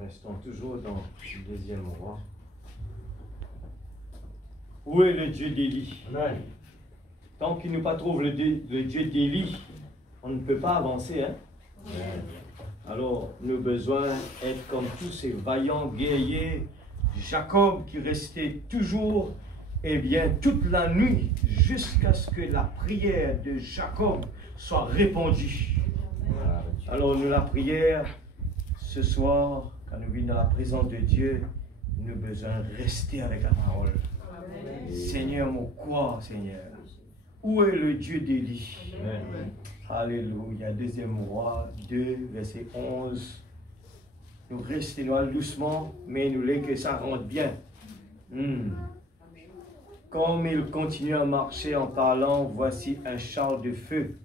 Restons toujours dans le deuxième roi. Où est le Dieu d'Élie? Tant qu'il ne pas trouve le Dieu d'Élie, on ne peut pas avancer. Hein? Alors, nous avons besoin d'être comme tous ces vaillants guerriers. Jacob qui restait toujours, eh bien, toute la nuit, jusqu'à ce que la prière de Jacob soit répondue. Alors, nous, la prière, ce soir, Quand nous venons dans la présence de Dieu, nous avons besoin de rester avec la parole. Amen. Seigneur, mon quoi, Seigneur? Où est le Dieu d'Élie? Alléluia. 2e Roi 2, verset 11. Nous restons doucement, mais nous voulons que ça rentre bien. Comme il continue à marcher en parlant, voici un char de feu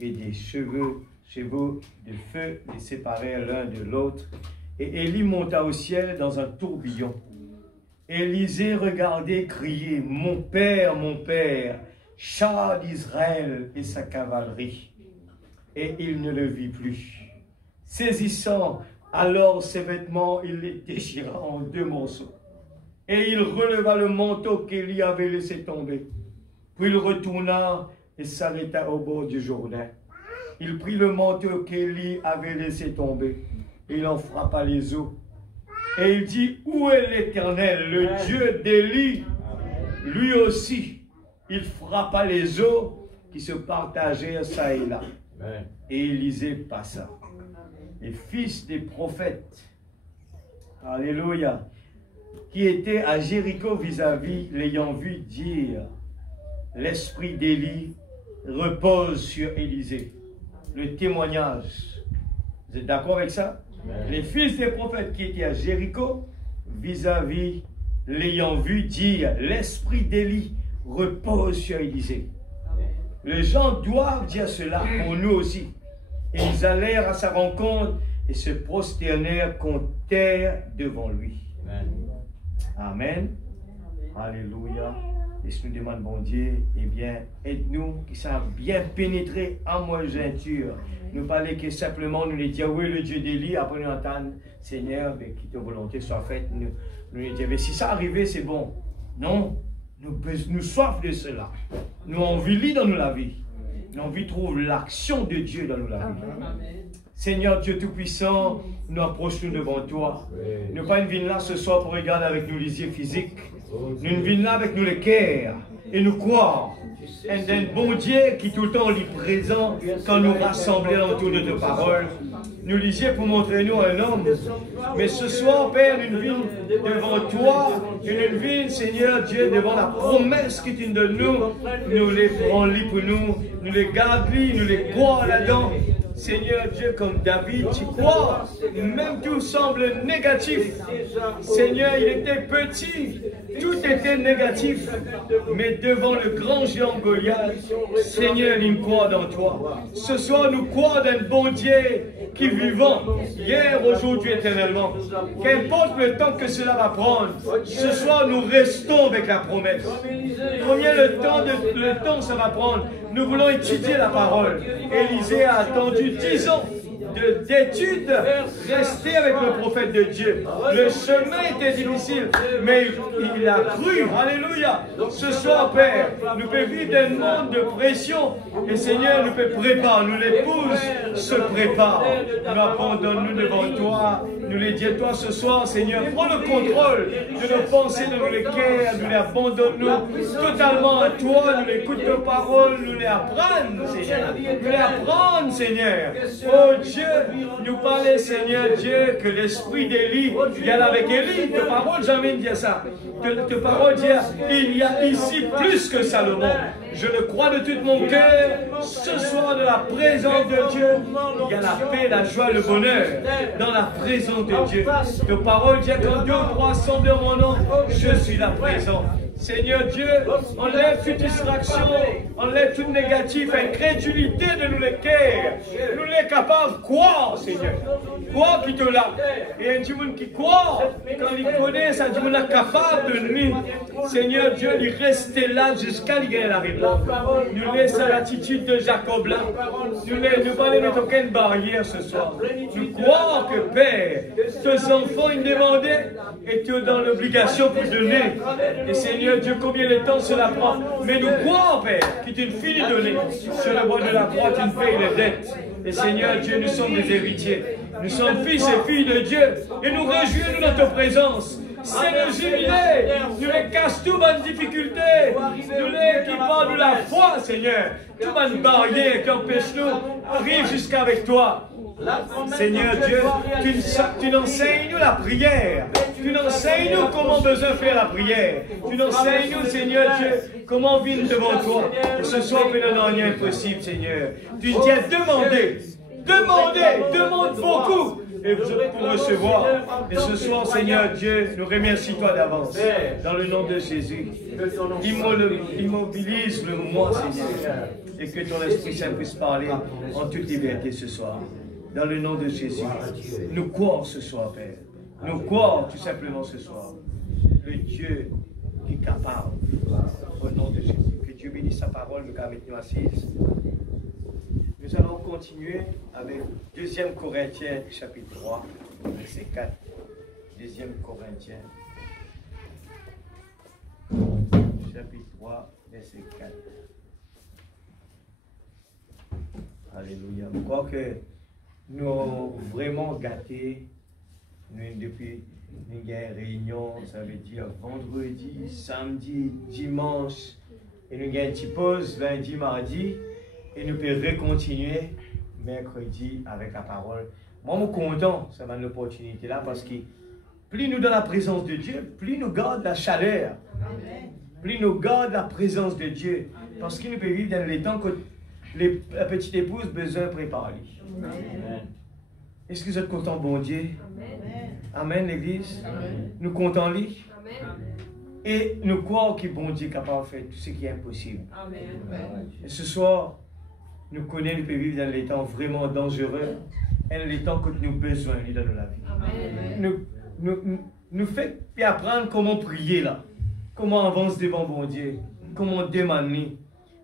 et des chevaux de feu les séparèrent l'un de l'autre. Et Élie monta au ciel dans un tourbillon. Élisée regardait, criait, mon père, char d'Israël et sa cavalerie. Et il ne le vit plus. Saisissant alors ses vêtements, il les déchira en 2 morceaux. Et il releva le manteau qu'Élie avait laissé tomber. Puis il retourna et s'arrêta au bord du Jourdain. Il prit le manteau qu'Élie avait laissé tomber. Il en frappa les eaux. Et il dit, où est l'Éternel, le Dieu d'Élie? Lui aussi, il frappa les eaux qui se partagèrent ça et là. Et Élisée passa. Les fils des prophètes, alléluia, qui étaient à Jéricho vis-à-vis, l'ayant vu dire, l'esprit d'Élie repose sur Élisée. Le témoignage. Vous êtes d'accord avec ça? Les fils des prophètes qui étaient à Jéricho, vis-à-vis, l'ayant vu dire, l'esprit d'Élie repose sur Élisée. Les gens doivent dire cela pour nous aussi. Et ils allèrent à sa rencontre et se prosternèrent contre terre devant lui. Amen. Alléluia. Et si nous demandons, bon Dieu, eh bien, aide-nous qui savent bien pénétrer en moisissure. Nous parler que simplement, nous les dire, oui, le Dieu d'Élie, après nous entendre, Seigneur, que ta volonté soit faite. Nous les dire, mais si ça arrivait, c'est bon. Non, nous soif de cela. Nous envie dans nous la vie. Nous envie trouver l'action de Dieu dans nous la vie. Seigneur Dieu Tout-Puissant, nous approchons devant toi. Nous pas une vie là ce soir pour regarder avec nous les yeux physiques. Nous une vie là avec nous les cœurs et nous croire. Et un bon Dieu qui tout le temps est présent quand nous rassemblons autour de tes paroles. Nous lisions pour montrer nous un homme. Mais ce soir, Père, une vie devant toi, une vie, Seigneur Dieu, devant la promesse que tu nous donnes nous les prenons pour nous les gardons, nous les croyons là-dedans. Seigneur Dieu, comme David, tu crois, même tout semble négatif. Seigneur, il était petit, tout était négatif, mais devant le grand géant Goliath, Seigneur, il croit dans toi. Ce soir, nous croyons d'un bon Dieu qui est vivant, hier, aujourd'hui, éternellement. Qu'importe le temps que cela va prendre, ce soir, nous restons avec la promesse. Combien le temps ça va prendre? Nous voulons étudier la parole. Élisée a attendu 10 ans d'études, rester avec le prophète de Dieu. Le chemin était difficile, mais il a cru. Alléluia. Ce soir, Père, nous pouvons vivre dans un monde de pression. Et Seigneur, nous pouvons préparer. Nous l'épouse se prépare. Nous abandonnons-nous devant toi. Nous les disons toi ce soir, Seigneur. Prends le contrôle de nos pensées, de nos cœurs. Nous les abandonnons totalement à toi. Nous écoutons tes paroles. Nous les apprenons, Seigneur. Nous les apprenons, Seigneur. Oh Dieu, nous parler, Seigneur Dieu, que l'esprit d'Élie, il y a avec Élie. Tes paroles, jamais dire ça. Tes paroles dire, il y a ici plus que Salomon. Je le crois de tout mon cœur. Ce soir, de la présence de Dieu, il y a la paix, la joie, le bonheur. Dans la présence de Dieu. Tes paroles disent, quand 2 ou 3 sont de mon nom, je suis la présence. Seigneur Dieu, enlève toute distraction, enlève toute négative, incrédulité de nous les cœurs. Nous les capables de croire, Seigneur. Croire qui te l'a. Et un Dieu qui croit, quand il connaît, ça dit qu'on est capable de nous. Seigneur Dieu, il reste là jusqu'à ce qu'il arrive là. Nous laissons l'attitude de Jacob là. Nous ne pas mettre aucune barrière ce soir. Nous croyons que Père, tes enfants, ils demandaient, et tu es dans l'obligation pour donner. Et Seigneur Dieu, combien de temps cela prend. Mais nous croyons, Père, qu'il t'est fini de donner. Sur le bois de la croix, tu nous payes les dettes. Et Seigneur Dieu, nous sommes des héritiers. Nous sommes fils et filles de Dieu. Et nous réjouissons dans ta présence. C'est le jubilé. Nous les casse toutes les difficultés. Nous les qui parlent de la foi, Seigneur. Toutes les barrières qui empêchent nous arrivent jusqu'avec toi. Seigneur Dieu, tu nous enseignes nous la prière. Tu nous enseignes nous comment besoin faire la prière. Tu nous enseignes nous, Seigneur Dieu, comment vivre devant toi. Et ce soir, il n'y a rien impossible, Seigneur. Tu dis à demander. Demande beaucoup. Et vous pour recevoir. Et ce soir, Seigneur Dieu, nous remercions toi d'avance. Dans le nom de Jésus. Immobilise le moi, Seigneur. Et que ton Esprit Saint puisse parler en toute liberté ce soir. Dans le nom de Jésus. Nous croyons ce soir, Père. Nous croyons tout simplement ce soir. Le Dieu qui est capable. Au nom de Jésus. Que Dieu bénisse sa parole, nous permettons assises. Nous allons continuer avec 2 Corinthiens, chapitre 3, verset 4. 2 Corinthiens, chapitre 3, verset 4. Alléluia. Je crois que nous avons vraiment gâté. Depuis une réunion, ça veut dire vendredi, samedi, dimanche, et nous avons une petite pause lundi, mardi. Et nous pouvons recontinuer mercredi avec la parole. Moi, je suis content de cette opportunité-là parce que plus nous dans la présence de Dieu, plus nous gardons la chaleur. Amen. Plus nous gardons la présence de Dieu. Amen. Parce que nous pouvons vivre dans les temps que la petite épouse a besoin de préparer. Est-ce que vous êtes content, bon Dieu? Amen, Amen l'Église. Nous comptons lui. Et nous croyons que bon Dieu est capable de faire tout ce qui est impossible. Amen. Et ce soir, nous connaissons, nous pouvons vivre dans les temps vraiment dangereux et dans les temps que nous avons besoin dans la vie. Amen. Nous faisons apprendre comment prier là, comment avancer devant bon Dieu, comment demander.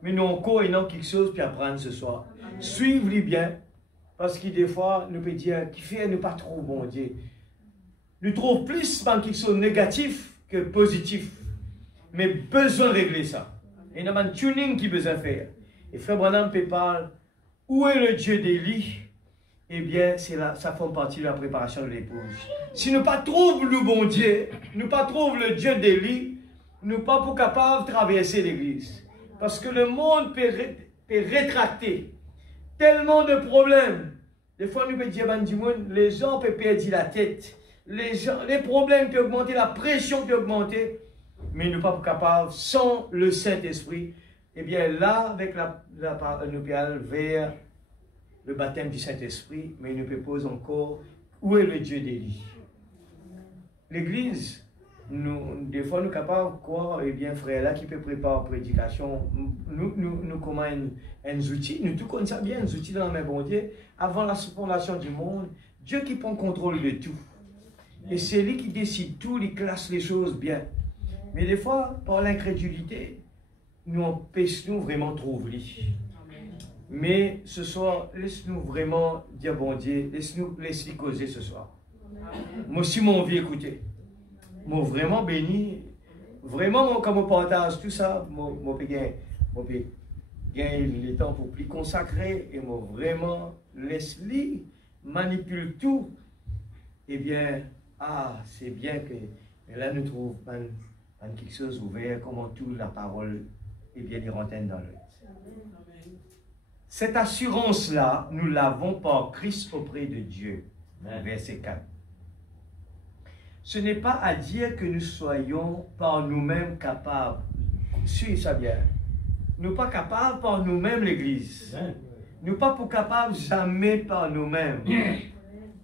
Mais nous encore ayons quelque chose pour apprendre ce soir. Suivez-les bien, parce que des fois, nous pouvons dire qu'il fait nous pas trop bon Dieu. Nous trouvons plus dans quelque chose de négatif que positif. Mais besoin de régler ça. Et nous avons un tuning qui besoin de faire. Et Frère Branham peut parler, où est le Dieu d'Élie? Eh bien, ça fait partie de la préparation de l'épouse. Si nous ne pas trouve le bon Dieu, nous ne pas trouve le Dieu d'Élie, nous ne pas pour capable de traverser l'église. Parce que le monde peut rétracter tellement de problèmes. Des fois, nous pouvons dire, les gens peuvent perdre la tête. Les problèmes peuvent augmenter, la pression peut augmenter. Mais nous ne sommes pas capables, sans le Saint-Esprit, eh bien là, avec nous pouvons aller vers le baptême du Saint-Esprit, mais nous poser encore, où est le Dieu d'Élie? L'Église, des fois, nous sommes capables de croire, eh bien, frère, là, qui peut préparer la prédication, nous comment un outil, nous tout connaissons bien, un outil dans la main, bon Dieu, avant la fondation du monde, Dieu qui prend contrôle de tout. Et c'est lui qui décide tout, il classe les choses bien. Mais des fois, par l'incrédulité, nous empêchons vraiment de trouver. Mais ce soir, laisse-nous vraiment dire bon Dieu, laisse-nous causer ce soir. Moi aussi, mon vie, écoutez. Moi, vraiment béni. Vraiment, quand on partage tout ça, moi, je gagne le temps pour plus consacrer. Et moi, vraiment, laisse-lui manipule tout. Eh bien, c'est bien que là, nous trouvons quelque chose ouvert, comment toute la parole est bien irantine dans l'œil. Cette assurance-là, nous l'avons par Christ auprès de Dieu. Verset 4. Ce n'est pas à dire que nous soyons par nous-mêmes capables. Suivez ça bien. Nous ne sommes pas capables par nous-mêmes, l'Église. Nous ne sommes pas capables jamais par nous-mêmes.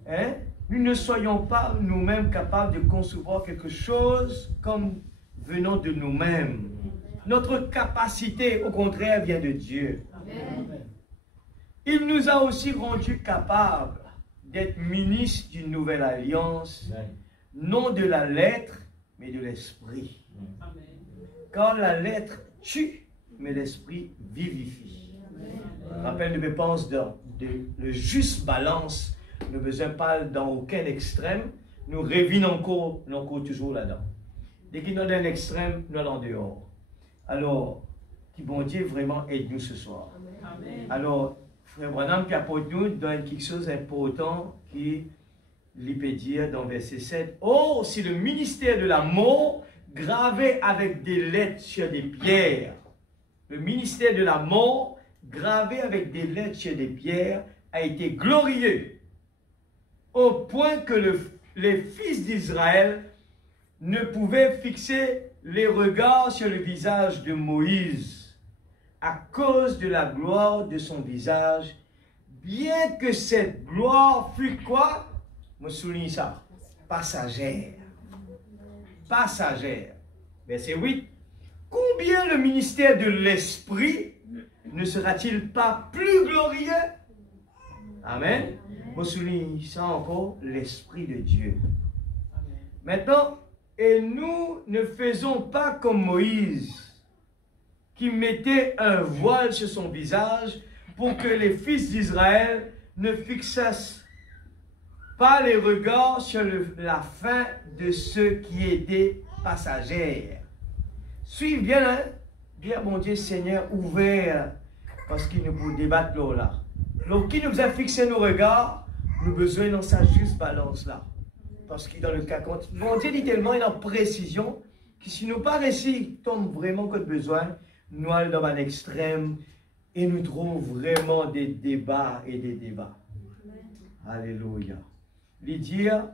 Hein? Nous ne soyons pas nous-mêmes capables de concevoir quelque chose comme venant de nous-mêmes. Notre capacité, au contraire, vient de Dieu. Amen. Il nous a aussi rendus capables d'être ministres d'une nouvelle alliance, non de la lettre, mais de l'esprit. Car la lettre tue, mais l'esprit vivifie. Rappelle, nous pensons de le juste balance. Nous ne besoin pas dans aucun extrême. Nous revenons encore toujours là-dedans. Dès qu'il y a un extrême, nous allons dehors. Alors, que bon Dieu vraiment aide-nous ce soir. Amen. Alors, Frère Branham qui apporte nous dans quelque chose d'important qui lui peut dire dans verset 7. Oh, c'est le ministère de la mort gravé avec des lettres sur des pierres. Le ministère de la mort gravé avec des lettres sur des pierres a été glorieux au point que les fils d'Israël ne pouvaient fixer les regards sur le visage de Moïse à cause de la gloire de son visage, bien que cette gloire fût quoi? Je me souligne ça. Passagère. Passagère. Verset 8. Combien le ministère de l'Esprit ne sera-t-il pas plus glorieux? Amen. Je souligne ça encore, l'Esprit de Dieu. Maintenant, et nous ne faisons pas comme Moïse, qui mettait un voile sur son visage pour que les fils d'Israël ne fixassent pas les regards sur la fin de ceux qui étaient passagers. Suivez bien, hein? Bien, mon Dieu Seigneur, ouvert, parce qu'il nous peut débattre là. Donc, qui nous a fixé nos regards, nous avons besoin dans sa juste balance là. Parce que dans le cas, quand mon Dieu dit tellement, il a une précision, que si nous pas réussi, tombe vraiment qu'on a besoin, nous allons dans un extrême et nous trouvons vraiment des débats et des débats. Alléluia. Les dire,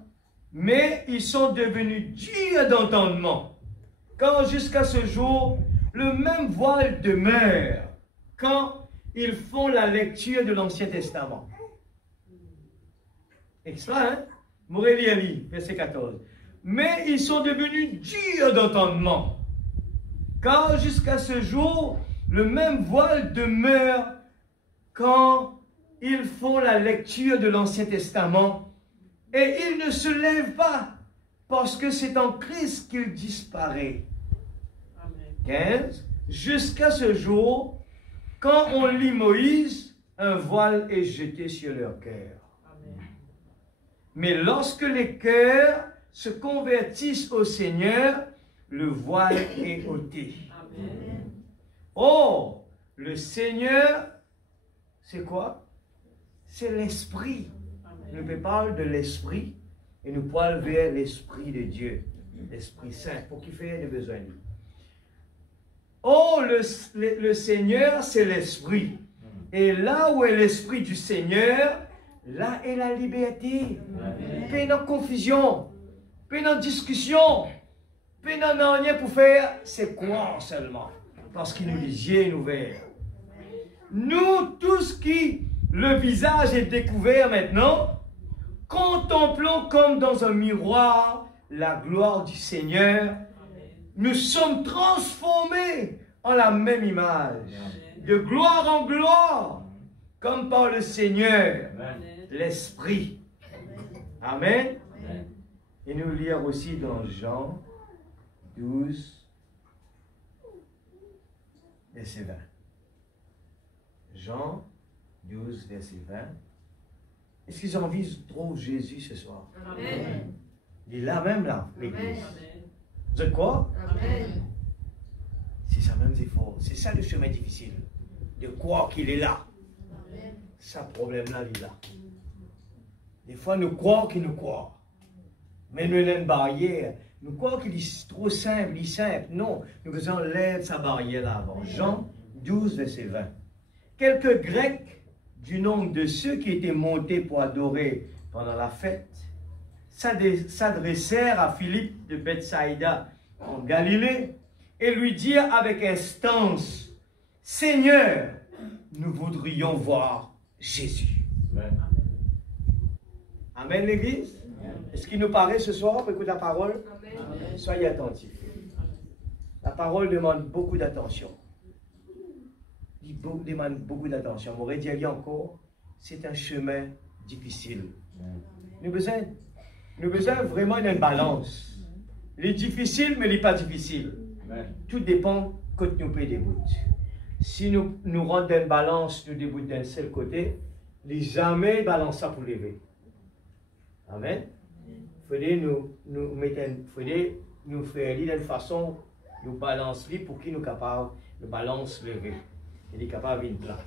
mais ils sont devenus durs d'entendement. Quand jusqu'à ce jour, le même voile demeure quand ils font la lecture de l'Ancien Testament. Extra, hein? Morelli, verset 14. Mais ils sont devenus durs d'entendement. Car jusqu'à ce jour, le même voile demeure quand ils font la lecture de l'Ancien Testament et ils ne se lèvent pas parce que c'est en Christ qu'il disparaît. Amen. 15. Jusqu'à ce jour, quand on lit Moïse, un voile est jeté sur leur cœur. Mais lorsque les cœurs se convertissent au Seigneur, le voile est ôté. Amen. Oh, le Seigneur, c'est quoi? C'est l'Esprit. Nous parlons de l'Esprit et nous parlons vers l'Esprit de Dieu, l'Esprit Saint, pour qu'il fasse des besoins. Oh, le Seigneur, c'est l'Esprit. Et là où est l'Esprit du Seigneur, là est la liberté. Pas de confusion, pas de discussion, pas de rien pour faire, c'est croire seulement. Parce qu'il nous dit, yeux ouverts. Nous, tous qui, le visage est découvert maintenant, contemplons comme dans un miroir la gloire du Seigneur. Nous sommes transformés en la même image, de gloire en gloire, comme par le Seigneur, l'Esprit. Amen. Et nous lire aussi dans Jean 12, verset 20. Jean 12, verset 20. Est-ce qu'ils ont envie de trouver Jésus ce soir? Amen. Il est là même, là, l'église. Vous êtes quoi? Amen. C'est ça même, c'est fort. C'est ça le chemin difficile. De croire qu'il est là. Amen. Ça, problème-là, il est là. Des fois, nous croyons qu'il nous croit. Mais nous avons une barrière. Nous croyons qu'il est trop simple, il est simple. Non, nous faisons lève sa barrière là avant. Jean 12, verset 20. Quelques Grecs du nombre de ceux qui étaient montés pour adorer pendant la fête s'adressèrent à Philippe de Bethsaïda en Galilée et lui dirent avec instance, « Seigneur, nous voudrions voir Jésus. » Amen. Amen, l'Église. Est-ce qu'il nous paraît ce soir pour écouter la parole? Amen. Soyez attentifs. La parole demande beaucoup d'attention. Il demande beaucoup d'attention. On aurait dit encore, c'est un chemin difficile. Nous avons besoin vraiment d'une balance. Il est difficile, mais il n'est pas difficile. Tout dépend quand nous payons des bouts. Si nous rentrons dans une balance, nous déboutons d'un seul côté, il jamais balance ça pour lever. Amen. Il faudrait nous faire d'une façon, nous balancer pour qu'il nous capable de balance lever. Il est capable de plat.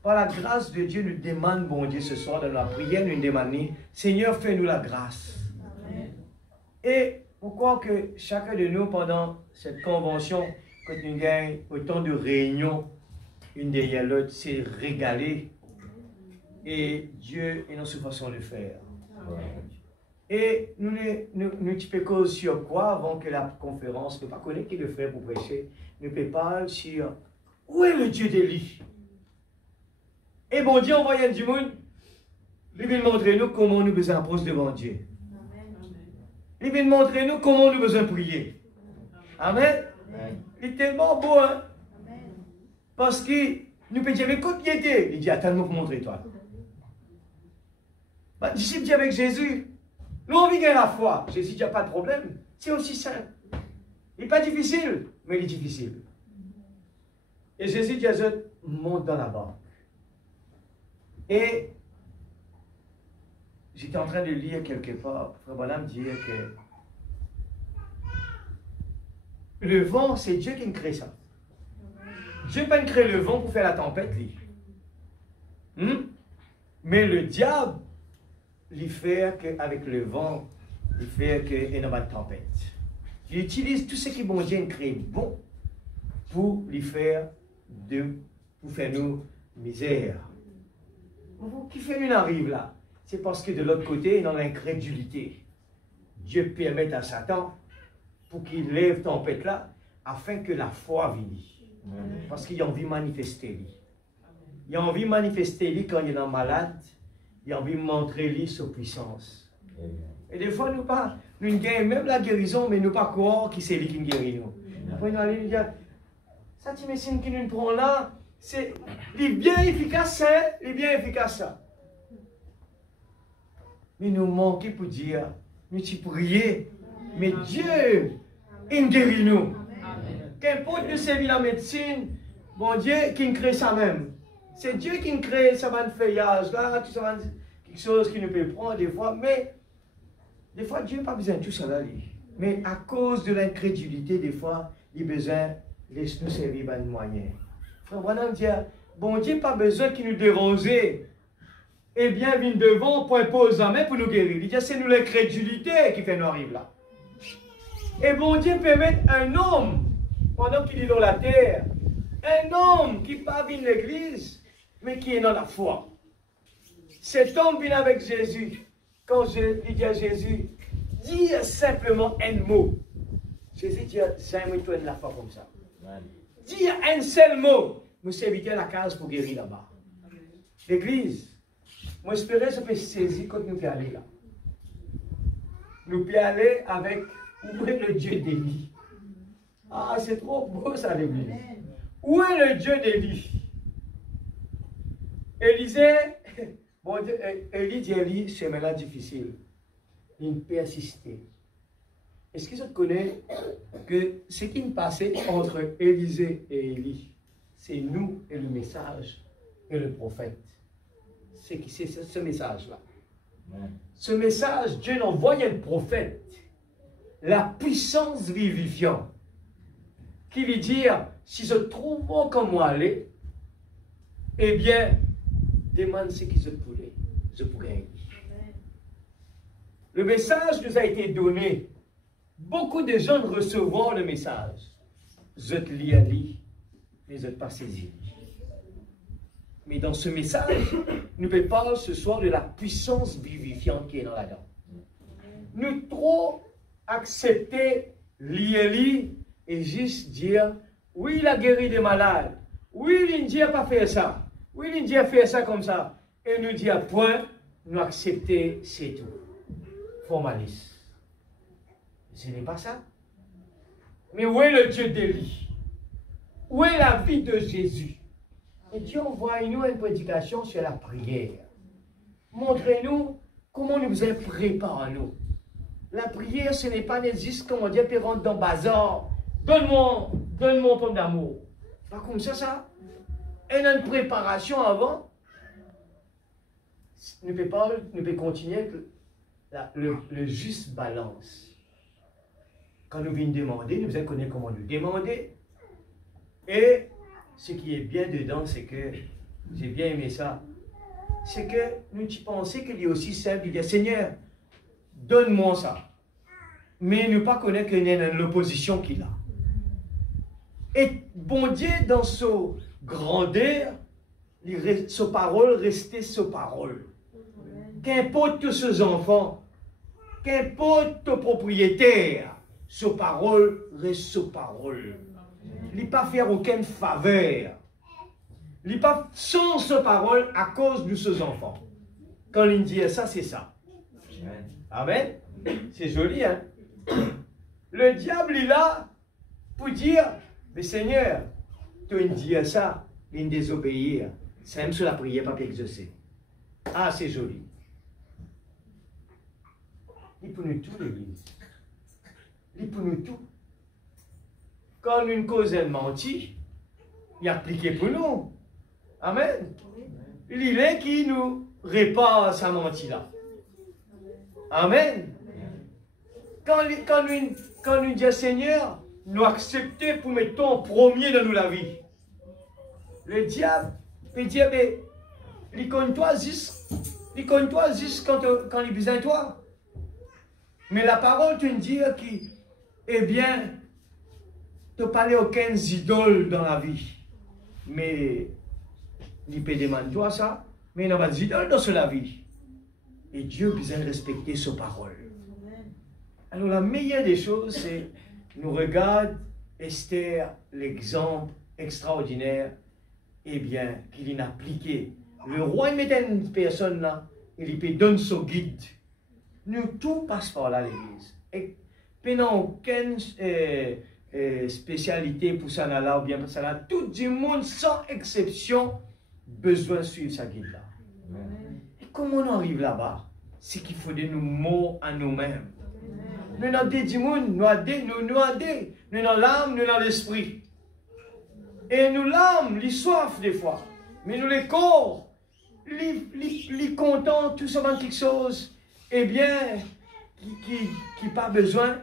Par la grâce de Dieu, nous demandons, bon Dieu, ce soir, dans la prière, nous demandons, Seigneur, fais-nous la grâce. Amen. Et pourquoi que chacun de nous, pendant cette convention, quand nous gagnons autant de réunions, une derrière l'autre, c'est régaler. Et Dieu est dans sa façon de faire. Et nous tu peux causer sur quoi avant que la conférence ne pas connaître qui le fait pour prêcher. Nous peut parler sur où est le Dieu d'Élie. Et bon Dieu envoyé du monde, il vient montrer nous comment nous besoin approcher devant Dieu. Il vient montrer nous comment nous besoin prier. Amen. Il est tellement beau, hein? Parce que nous pouvons dire, mais quand il était, il dit, attends-moi pour montrer toi. Bah, disciple dit avec Jésus, nous on vit la foi. Jésus dit, il n'y a pas de problème. C'est aussi simple. Il n'est pas difficile, mais il est difficile. Et Jésus dit à eux, monte dans la barque. Et j'étais en train de lire quelque part, Frère Branham disait que le vent, c'est Dieu qui crée ça. Dieu n'a pas créé le vent pour faire la tempête, lui. Mais le diable, il fait qu'avec le vent, il fait qu'il n'y a pas de tempête. Il utilise tout ce qui bon Dieu crée bon pour lui faire pour faire nous misère. Qui fait nous arrive là? C'est parce que de l'autre côté, il y a l'incrédulité. Dieu permet à Satan pour qu'il lève tempête là, afin que la foi vienne. Parce qu'il a envie de manifester lui. Il a envie de manifester lui quand il est malade. Il a envie de montrer lui sa puissance. Et des fois, nous gagnons même la guérison, mais nous ne pas croire que c'est lui qui nous guérit. Après, nous allons dire, cette médecine qui nous prend là, c'est bien efficace, hein? Il est bien efficace ça. Mais nous manquons pour dire, nous tu prier, mais Dieu, il guérit nous. Qu'importe nous servir la médecine, bon Dieu qui crée ça même. C'est Dieu qui crée ça va feuillage là, tout ça quelque chose qui nous peut prendre des fois, mais des fois Dieu n'a pas besoin de tout ça là. Mais à cause de l'incrédulité, des fois, il a besoin de nous servir par un moyen. Frère Branham dit, bon Dieu n'a pas besoin qu'il nous dérange. Eh bien, vient devant pour imposer la main pour nous guérir. Il dit, c'est nous l'incrédulité qui fait nous arriver là. Et bon Dieu permet un homme, pendant qu'il est dans la terre, un homme qui pas vient de l'église, mais qui est dans la foi. Cet homme vient avec Jésus. Quand il dit à Jésus, dis simplement un mot. Jésus dit, j'aime-toi la foi comme ça. Dis un seul mot. Nous servitons la case pour guérir là-bas. L'église, moi j'espérais que ça peut saisir quand nous pouvons aller là. Nous pouvons aller avec où est le Dieu d'Élie. Ah, c'est trop beau ça l'église. Où est le Dieu d'Élie? Élisée, bon, Élie dit Élie, c'est là difficile. Il peut assister. Est-ce que vous connaissez que ce qui me passait entre Élisée et Élie, c'est nous et le message et le prophète. C'est ce message-là. Ce message, Dieu envoyait le prophète, la puissance vivifiante, qui lui dit, si je trouve comme moi aller, eh bien, demande ce que je pourrais. Le message nous a été donné. Beaucoup de gens recevront le message. Je te lis à lui, mais je ne pas saisi. Mais dans ce message, nous parlons ce soir de la puissance vivifiante qui est dans là-dedans. Nous trop accepter l'IELI et juste dire, oui, il a guéri des malades. Oui, l'Indien n'a pas fait ça. Oui, l'Indien a fait ça comme ça. Et nous dire, point, nous accepter, c'est tout. Formaliste. Ce n'est pas ça. Mais où est le Dieu d'Élie? Où est la vie de Jésus? Et Dieu envoie-nous une prédication sur la prière. Montrez-nous comment nous vous préparons. La prière, ce n'est pas juste comme on dit, puis rentre dans le bazar. Donne-moi un pomme d'amour. C'est pas comme ça. Et une préparation avant. Nous pouvons continuer le juste balance. Quand nous venons demander, nous allons connaître comment nous demander. Et ce qui est bien dedans, c'est que, j'ai bien aimé ça, c'est que nous pensons qu'il est aussi simple de dire, Seigneur, donne-moi ça. Mais ne pas connaître qu'il y a l'opposition qu'il a. Et bon Dieu, dans son grandeur, sa parole restait sa parole. qu'importe tous ces enfants, qu'importe ton propriétaire, sa parole reste sa parole. Il ne pas faire aucune faveur. Il ne pas sans sa parole à cause de ses enfants. Quand il dit ça, c'est ça. Amen. C'est joli, hein? Le diable est là pour dire, mais Seigneur, tu dis ça, il désobéir. C'est même sur la prière, pas exaucer. Ah, c'est joli. Il peut nous tout, l'Église. Il peut nous tout. Quand une cause est mentie, il a appliqué pour nous. Amen. Il est qui nous répare sa mentie-là. Amen. Quand nous dit Seigneur, nous accepter pour mettre ton premier dans nous la vie. Le diable peut dire, mais il connaît toi juste quand il besoin de toi. Mais la parole te dit que, eh bien, tu n'as pas aucun idole dans la vie. Mais il peut demander toi ça, mais il n'y a pas d'idole dans la vie. Et Dieu a besoin de respecter sa parole. Alors la meilleure des choses, c'est nous regarde Esther, l'exemple extraordinaire, eh bien, qu'il a appliqué. Le roi, il mettait une personne là, il lui donne son guide. Nous, tout passe par là, l'Église. Et puis, n'a aucune spécialité pour ça là, ou bien pour ça là. Tout le monde, sans exception, besoin de suivre sa guide là. Et comment on arrive là-bas? C'est qu'il faut de nous mots à nous-mêmes. Nous avons des monde, nous avons l'âme, nous avons l'esprit. Et nous l'âme, les soif des fois. Mais nous les corps, les contents, tout ça quelque chose, eh bien, qui pas besoin,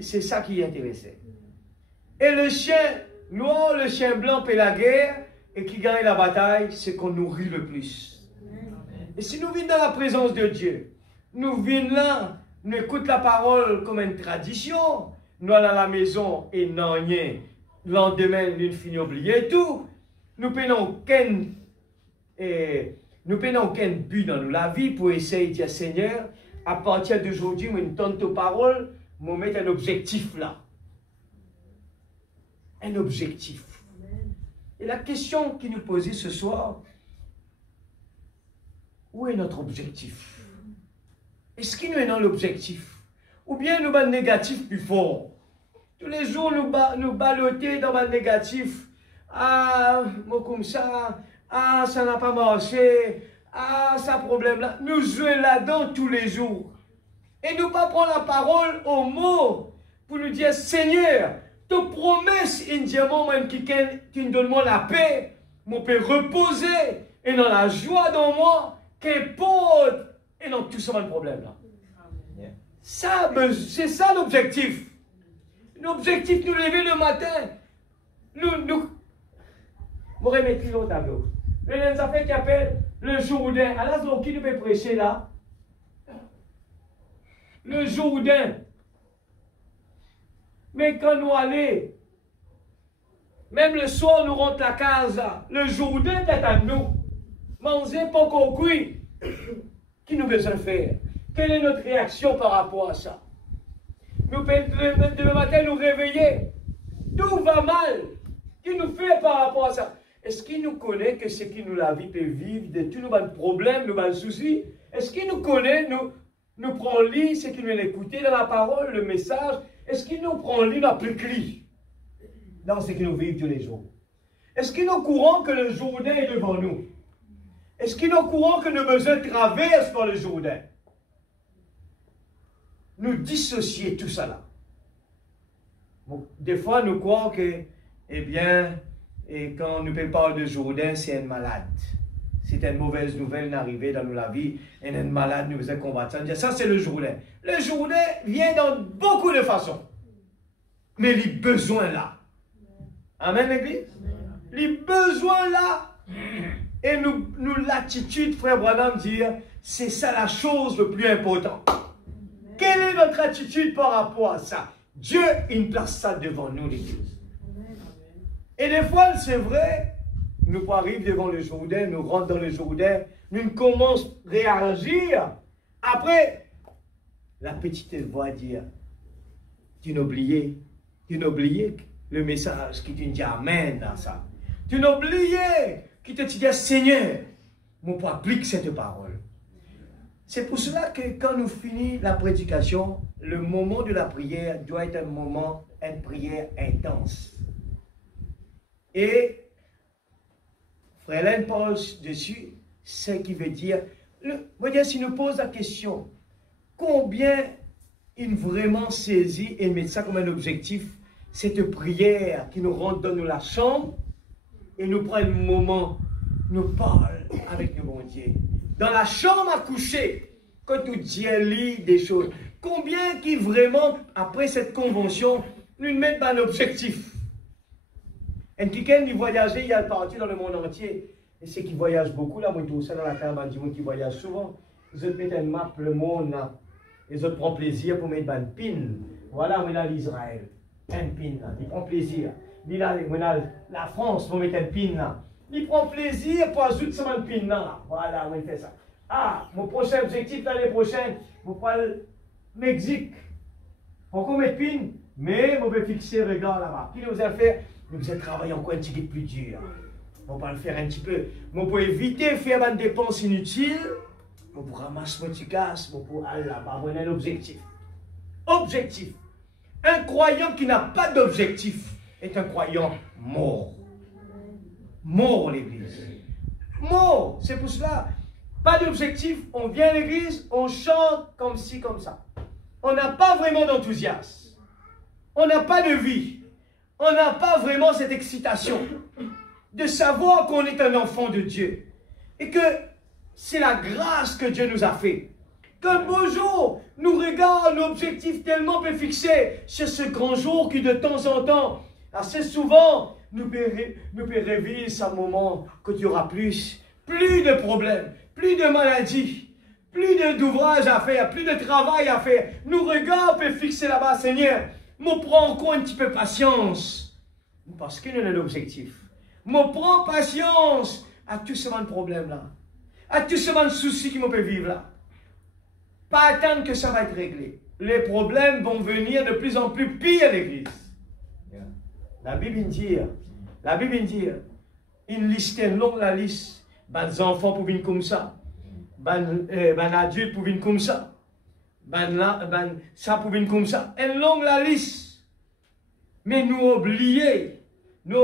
c'est ça qui est intéressé. Et le chien noir, le chien blanc fait la guerre, et qui gagne la bataille, c'est qu'on nourrit le plus. Et si nous venons dans la présence de Dieu, nous venons là, nous écoutons la parole comme une tradition, nous allons à la maison et non rien. Le lendemain, nous finissons oublier tout. Nous prenons aucun but dans la vie pour essayer de dire Seigneur, à partir d'aujourd'hui, je donne ta parole, je mets un objectif là. Un objectif. Et la question qui nous posait ce soir, où est notre objectif? Est-ce qu'il nous est dans l'objectif? Ou bien nous sommes négatifs plus fort? Tous les jours, nous balloter dans le négatif. Ah, moi comme ça. Ah, ça n'a pas marché. Ah, ça problème là. Nous jouons là-dedans tous les jours. Et nous pas prendre la parole au mot pour nous dire Seigneur, ta promesse, indiamment même qui nous donne moi la paix, mon peut reposer et dans la joie dans moi, qu'importe. Et non, tout ça, le problème là. Ça, c'est ça l'objectif. L'objectif, nous lever le matin. Je remettrai l'autre tableau. Il y a une affaire qui appelle le Jourdain. Alors, qui nous peut prêcher là? Le Jourdain. Mais quand nous allons, même le soir, nous rentrons la case. Le Jourdain est à nous. Manger pas qu'on cuit. Qui nous besoin de faire? Quelle est notre réaction par rapport à ça? Nous demain matin nous réveiller. Tout va mal. Qui nous fait par rapport à ça? Est-ce qu'il nous connaît que ce qui nous la vie peut vivre de tous nos problèmes, nos soucis? Est-ce qu'il nous connaît, nous prend lit, ce qui nous écouter dans la parole, le message? Est-ce qu'il nous prend lit, nous applique lit dans ce qui nous vivons tous les jours? Est-ce qu'il nous courant que le Jourdain est devant nous? Est-ce qu'il est au courant que nous besoin de traverser par le Jourdain? Nous dissocier tout ça là. Bon, des fois, nous croyons que, eh bien, et quand nous parlons de Jourdain, c'est un malade. C'est une mauvaise nouvelle arrivée dans la vie, et un malade nous faisait combattre. Ça, c'est le Jourdain. Le Jourdain vient dans beaucoup de façons. Mais les besoins là. Amen, l'Église? Les besoins là. Et nous l'attitude, frère Branham, dire, c'est ça la chose le plus importante. Quelle est notre attitude par rapport à ça? Dieu, il place ça devant nous, l'Église. Et des fois, c'est vrai, nous arrivons devant le Jourdain, nous rentrons dans le Jourdain, nous commençons à réagir. Après, la petite voix dit, tu n'as oublié le message qui te dit Amen à ça. Tu n'as oublié qui te dit Seigneur, mon père applique cette parole. C'est pour cela que quand nous finissons la prédication, le moment de la prière doit être un moment, une prière intense. Et Frère Hélène parle dessus, ce qui veut dire, si nous pose la question, combien il vraiment saisit et met ça comme un objectif, cette prière qui nous rentre dans la chambre et nous prend un moment, nous parle avec le bon Dieu. Dans la chambre à coucher, quand tu lis des choses, combien qui vraiment, après cette convention, nous mettent un objectif. Et quelqu'un qui voyage, il a parti dans le monde entier. Et ceux qui voyagent beaucoup, là, moi, tout ça dans la terre, du monde qui voyage souvent, ils ont mettent une map, le monde, là. Ils ont prend plaisir pour mettre un pin. Voilà, on a l'Israël. Un pin, là. Ils prennent plaisir. Il a la France pour mettre un pin, là. Ils prennent plaisir pour ajouter ce pin, là. Voilà, on fait ça. Ah, mon prochain objectif l'année prochaine, vous parlez le Mexique. Pourquoi mettre pin? Mais on peut fixer le regard là-bas. Qui nous a fait? Nous allons travailler encore un petit peu plus dur. On va le faire un petit peu. Mais pour éviter de faire des dépenses inutiles, on pourra ramasser mon petit casse, on pourra aller là-bas, on a un objectif. Objectif. Un croyant qui n'a pas d'objectif est un croyant mort. Mort l'église. Mort. C'est pour cela. Pas d'objectif, on vient à l'église, on chante comme ci, comme ça. On n'a pas vraiment d'enthousiasme. On n'a pas de vie. On n'a pas vraiment cette excitation de savoir qu'on est un enfant de Dieu. Et que c'est la grâce que Dieu nous a fait. Qu'un beau jour, nous regardons l'objectif tellement peu fixé sur ce grand jour qui de temps en temps, assez souvent, nous peut réveiller ce moment qu'il y aura plus de problèmes, plus de maladies, plus d'ouvrages à faire, plus de travail à faire. Nous regardons peut fixer là-bas, Seigneur, me prends encore un petit peu patience. Parce qu'il y a un objectif. Me prends patience à tous ces problèmes-là. À tous ces soucis qui me peuvent vivre là. Pas attendre que ça va être réglé. Les problèmes vont venir de plus en plus pire à l'église. La Bible dit, une liste longue, la liste. Les enfants pour venir comme ça. Les adultes pour venir comme ça. Ça pour venir comme ça. Une longue la liste. Mais nous oublions. Nous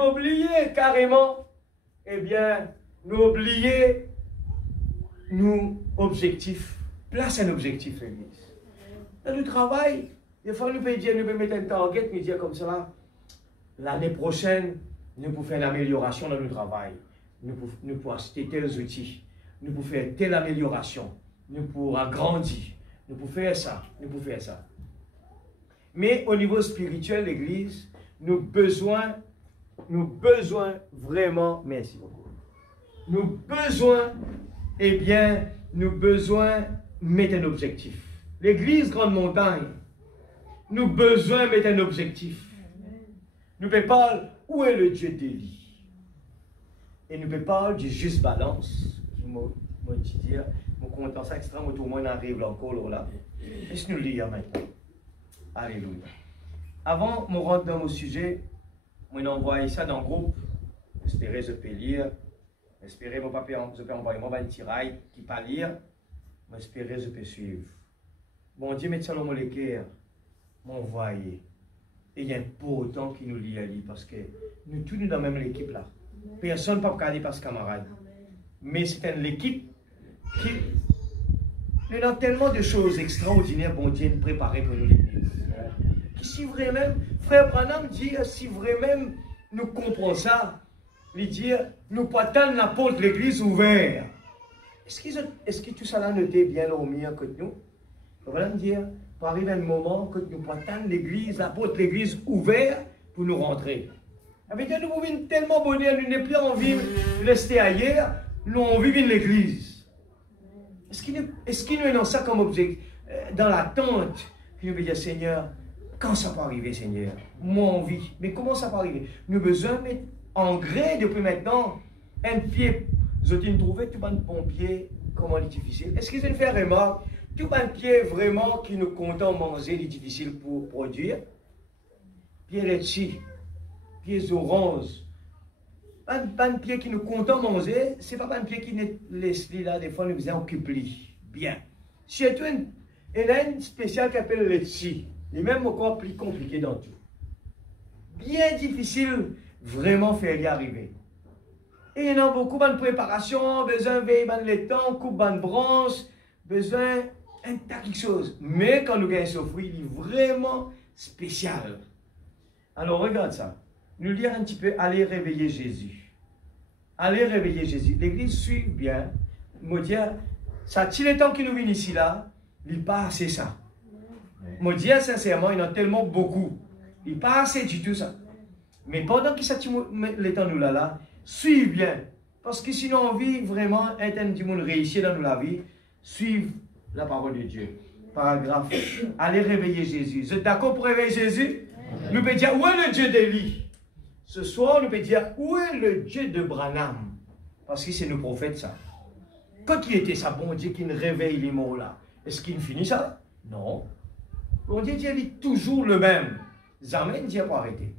oublions carrément, eh bien, nous oublions nos objectifs. Place un objectif, l'église. Dans le travail, des fois, nous pouvons dire, nous pouvons mettre un target, nous dire comme ça, l'année prochaine, nous pouvons faire une amélioration dans le travail. Nous pouvons acheter tels outils. Nous pouvons faire telle amélioration. Nous pouvons agrandir. Nous pouvons faire ça. Nous pouvons faire ça. Mais au niveau spirituel, l'Église, nous besoin vraiment, merci beaucoup. Nous besoin mettre un objectif. L'Église Grande Montagne, nous besoin mettre un objectif. Nous pouvons parler, où est le Dieu d'Élie? Et nous pouvons parler du juste balance. Moi, je dis, mon content ça extrême, tout le monde arrive là encore là. Laisse-nous lire maintenant. Alléluia. Avant de rentrer dans mon sujet, je vais envoyer ça dans le groupe. J'espère que je peux lire. J'espère que je peux envoyer un tirail qui ne peut pas lire. J'espère que je peux suivre. Bon Dieu, mettez ça dans mon cœur. M'envoyer. Et il y a un pourtant qui nous lie à lui parce que nous tous nous dans la même équipe là. Personne ne peut pas regarder par ce camarade. Mais c'est une équipe qui. Il y a tellement de choses extraordinaires, bon Dieu, nous préparer pour nous l'église. Si vraiment, frère Branham dit, si vraiment nous comprenons ça, il dit, nous pas attendre la porte de l'église ouverte. Est-ce que tout ça là noté bien au mieux que nous? Voilà dire, pour arriver à un moment que nous pas attendre l'église, la porte de l'église ouverte pour nous rentrer. Avec nous vivons tellement bonheur, nous n'avons plus envie de rester ailleurs, nous avons envie de l'église. Est-ce qu'il nous est dans ça comme objet, dans l'attente Puis nous pouvons dire, Seigneur, quand ça peut arriver, Seigneur? Moi, envie. Mais comment ça peut arriver? Nous avons besoin de mettre en gré depuis maintenant un pied. Vous avez trouvé tout un pompier, comment il est difficile. Est-ce qu'ils ont fait remarque? Tout un pied vraiment qui nous content manger, il est difficile pour produire. Pied litchi, pieds orange. Un pied qui nous content manger, c'est pas un pied qui n'est laissé là, des fois nous faisons occuper. Bien. Surtout il a une spéciale qui s'appelle litchi. Il est même encore plus compliqué dans tout. Bien difficile, vraiment faire y arriver. Et il y en a beaucoup de préparation, besoin de veiller les temps, coupe de branche, besoin un tas de choses. Mais quand nous gagnons ce fruit, il est vraiment spécial. Alors regarde ça. Nous lire un petit peu, allez réveiller Jésus. Allez réveiller Jésus. L'église suit bien. Me dire, ça tient le temps qu'il nous vient ici là, il n'est pas assez ça. Me dire sincèrement, il y en a tellement beaucoup. Il n'est pas assez du tout ça. Mais pendant qu'il s'attire le temps nous là, suivez bien. Parce que sinon on vit vraiment être un du monde réussi dans la vie, suivre la parole de Dieu. Paragraphe. Allez réveiller Jésus. Vous êtes d'accord pour réveiller Jésus? Nous pouvons dire, où est le Dieu d'Élie? Ce soir, nous pouvons dire, où est le Dieu de Branham? Parce que c'est nos prophètes, ça. Quand il était ça, bon Dieu qui nous réveille les mots là, est-ce qu'il finit ça? Non. Bon Dieu, Dieu est toujours le même. Jamais Dieu n'a pas arrêté.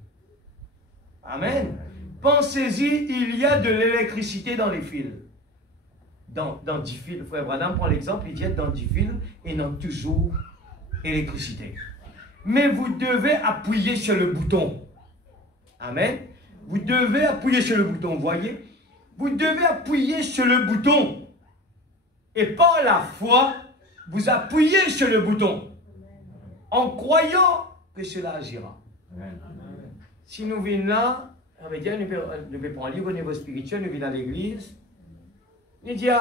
Amen. Pensez-y, il y a de l'électricité dans les fils. Dans 10 fils. Frère Branham prend l'exemple, il dit dans 10 fils et dans toujours électricité. Mais vous devez appuyer sur le bouton. Amen. Vous devez appuyer sur le bouton, vous voyez? Vous devez appuyer sur le bouton. Et par la foi, vous appuyez sur le bouton. En croyant que cela agira. Amen. Si nous venons là, on va dire, nous devons prendre un livre au niveau spirituel, nous venons à l'église. Nous disons,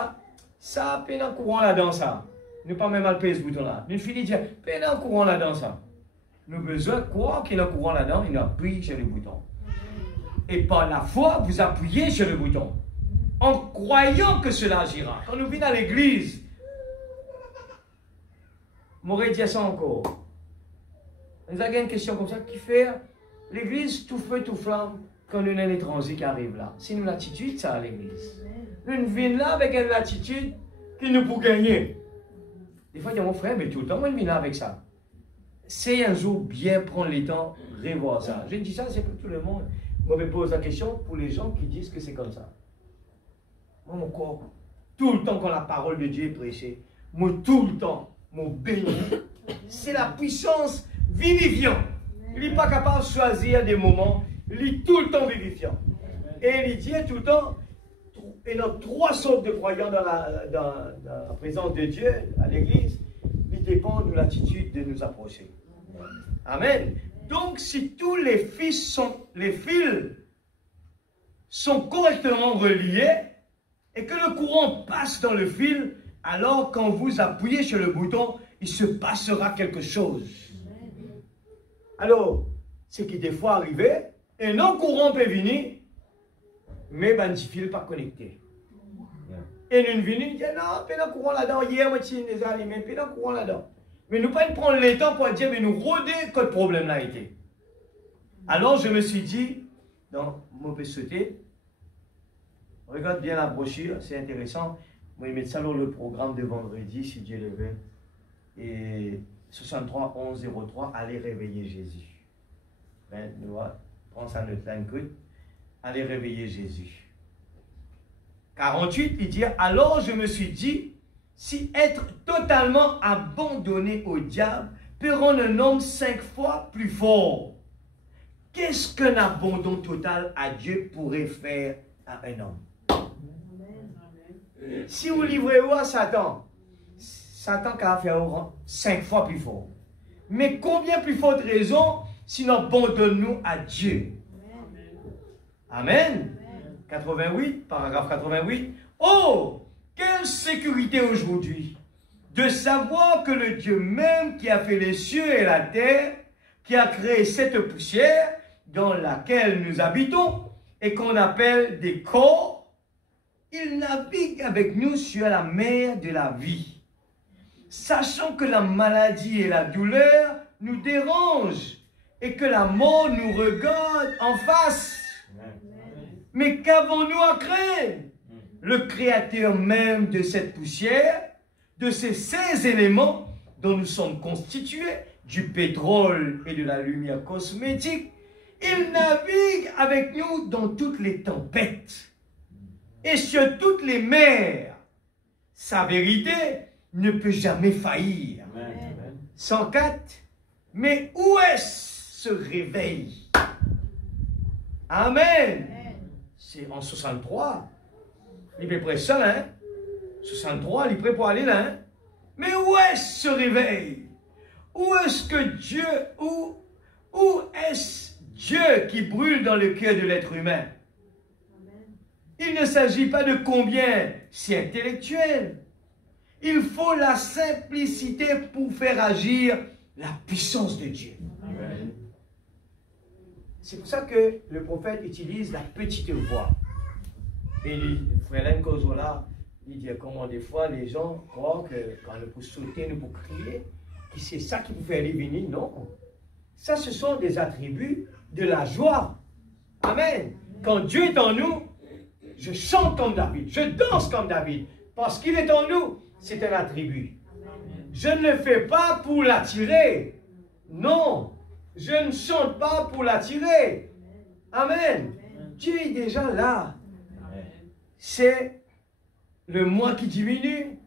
ça, peine en courant là-dedans, ça. Nous pas même mal payer ce bouton-là. Nous finissons de dire, peine en courant là-dedans, ça. Nous avons besoin de croire qu'il y a un courant là-dedans, il nous appuie sur le bouton. Et par la foi, vous appuyez sur le bouton. En croyant que cela agira. Quand nous venons à l'église, m'aurait dit ça encore. Nous avons une question comme ça qui fait l'église tout feu, tout flamme quand nous avons un étranger qui arrive là. C'est une attitude, ça, à l'église. Nous venons là avec une attitude qui nous peut gagner. Des fois, il y a mon frère, mais tout le temps, moi, je viens là avec ça. C'est un jour bien prendre le temps de revoir ça. Je dis ça, c'est pour tout le monde. Moi, je me pose la question pour les gens qui disent que c'est comme ça. Moi, mon corps, tout le temps quand la parole de Dieu est prêchée, moi, tout le temps, mon béni, c'est la puissance vivifiante. Il n'est pas capable de choisir des moments, il est tout le temps vivifiant. Et il dit tout le temps, il y a 3 sortes de croyants dans la présence de Dieu, à l'église, il dépend de l'attitude de nous approcher. Amen. Donc, si tous les fils sont correctement reliés et que le courant passe dans le fil, alors quand vous appuyez sur le bouton, il se passera quelque chose. Alors, ce qui des fois arrivé, un non-courant peut venir, mais ben, le fil n'est pas connecté. Et nous venons, nous disons, non, puis le courant là-dedans, hier, moi, je les allumés, puis le courant là-dedans. Mais nous pas prendre le temps pour dire, mais nous rôder que le problème là a été. Alors, je me suis dit, non, moi, je peux sauter. Regarde bien la brochure, c'est intéressant. Moi, je vais mettre ça dans le programme de vendredi, si Dieu le veut. Et 63 11 03, allez réveiller Jésus. Ben, nous prends ça notre line code. Allez réveiller Jésus. 48, il dit, alors je me suis dit, si être totalement abandonné au diable peut rendre un homme 5 fois plus fort, qu'est-ce qu'un abandon total à Dieu pourrait faire à un homme? Si vous livrez-vous à Satan, Satan va faire 5 fois plus fort. Mais combien plus forte raison si nous abandonnons à Dieu? Amen. 88, paragraphe 88. Oh, quelle sécurité aujourd'hui de savoir que le Dieu même qui a fait les cieux et la terre, qui a créé cette poussière dans laquelle nous habitons et qu'on appelle des corps, il navigue avec nous sur la mer de la vie. sachant que la maladie et la douleur nous dérangent et que la mort nous regarde en face. Mais qu'avons-nous à craindre? Le créateur même de cette poussière, de ces 16 éléments dont nous sommes constitués, du pétrole et de la lumière cosmétique, il navigue avec nous dans toutes les tempêtes et sur toutes les mers. Sa vérité ne peut jamais faillir. Amen. 104. Mais où est-ce ce réveil? Amen. C'est en 63. Il est prêt ça, hein? 63, il est prêt pour aller là, hein? Mais où est-ce ce réveil? Où est-ce que Dieu, où est-ce Dieu qui brûle dans le cœur de l'être humain? Il ne s'agit pas de combien c'est intellectuel. Il faut la simplicité pour faire agir la puissance de Dieu. C'est pour ça que le prophète utilise la petite voix. Et Frère Kozola, il dit comment des fois les gens croient que quand nous pouvons sauter, nous pouvons crier, que c'est ça qui vous fait aller venir. Non. Ça, ce sont des attributs de la joie. Amen. Quand Dieu est en nous, je chante comme David, je danse comme David, parce qu'il est en nous, c'est un attribut. Je ne le fais pas pour l'attirer. Non, je ne chante pas pour l'attirer. Amen. Dieu est déjà là. C'est le moi qui diminue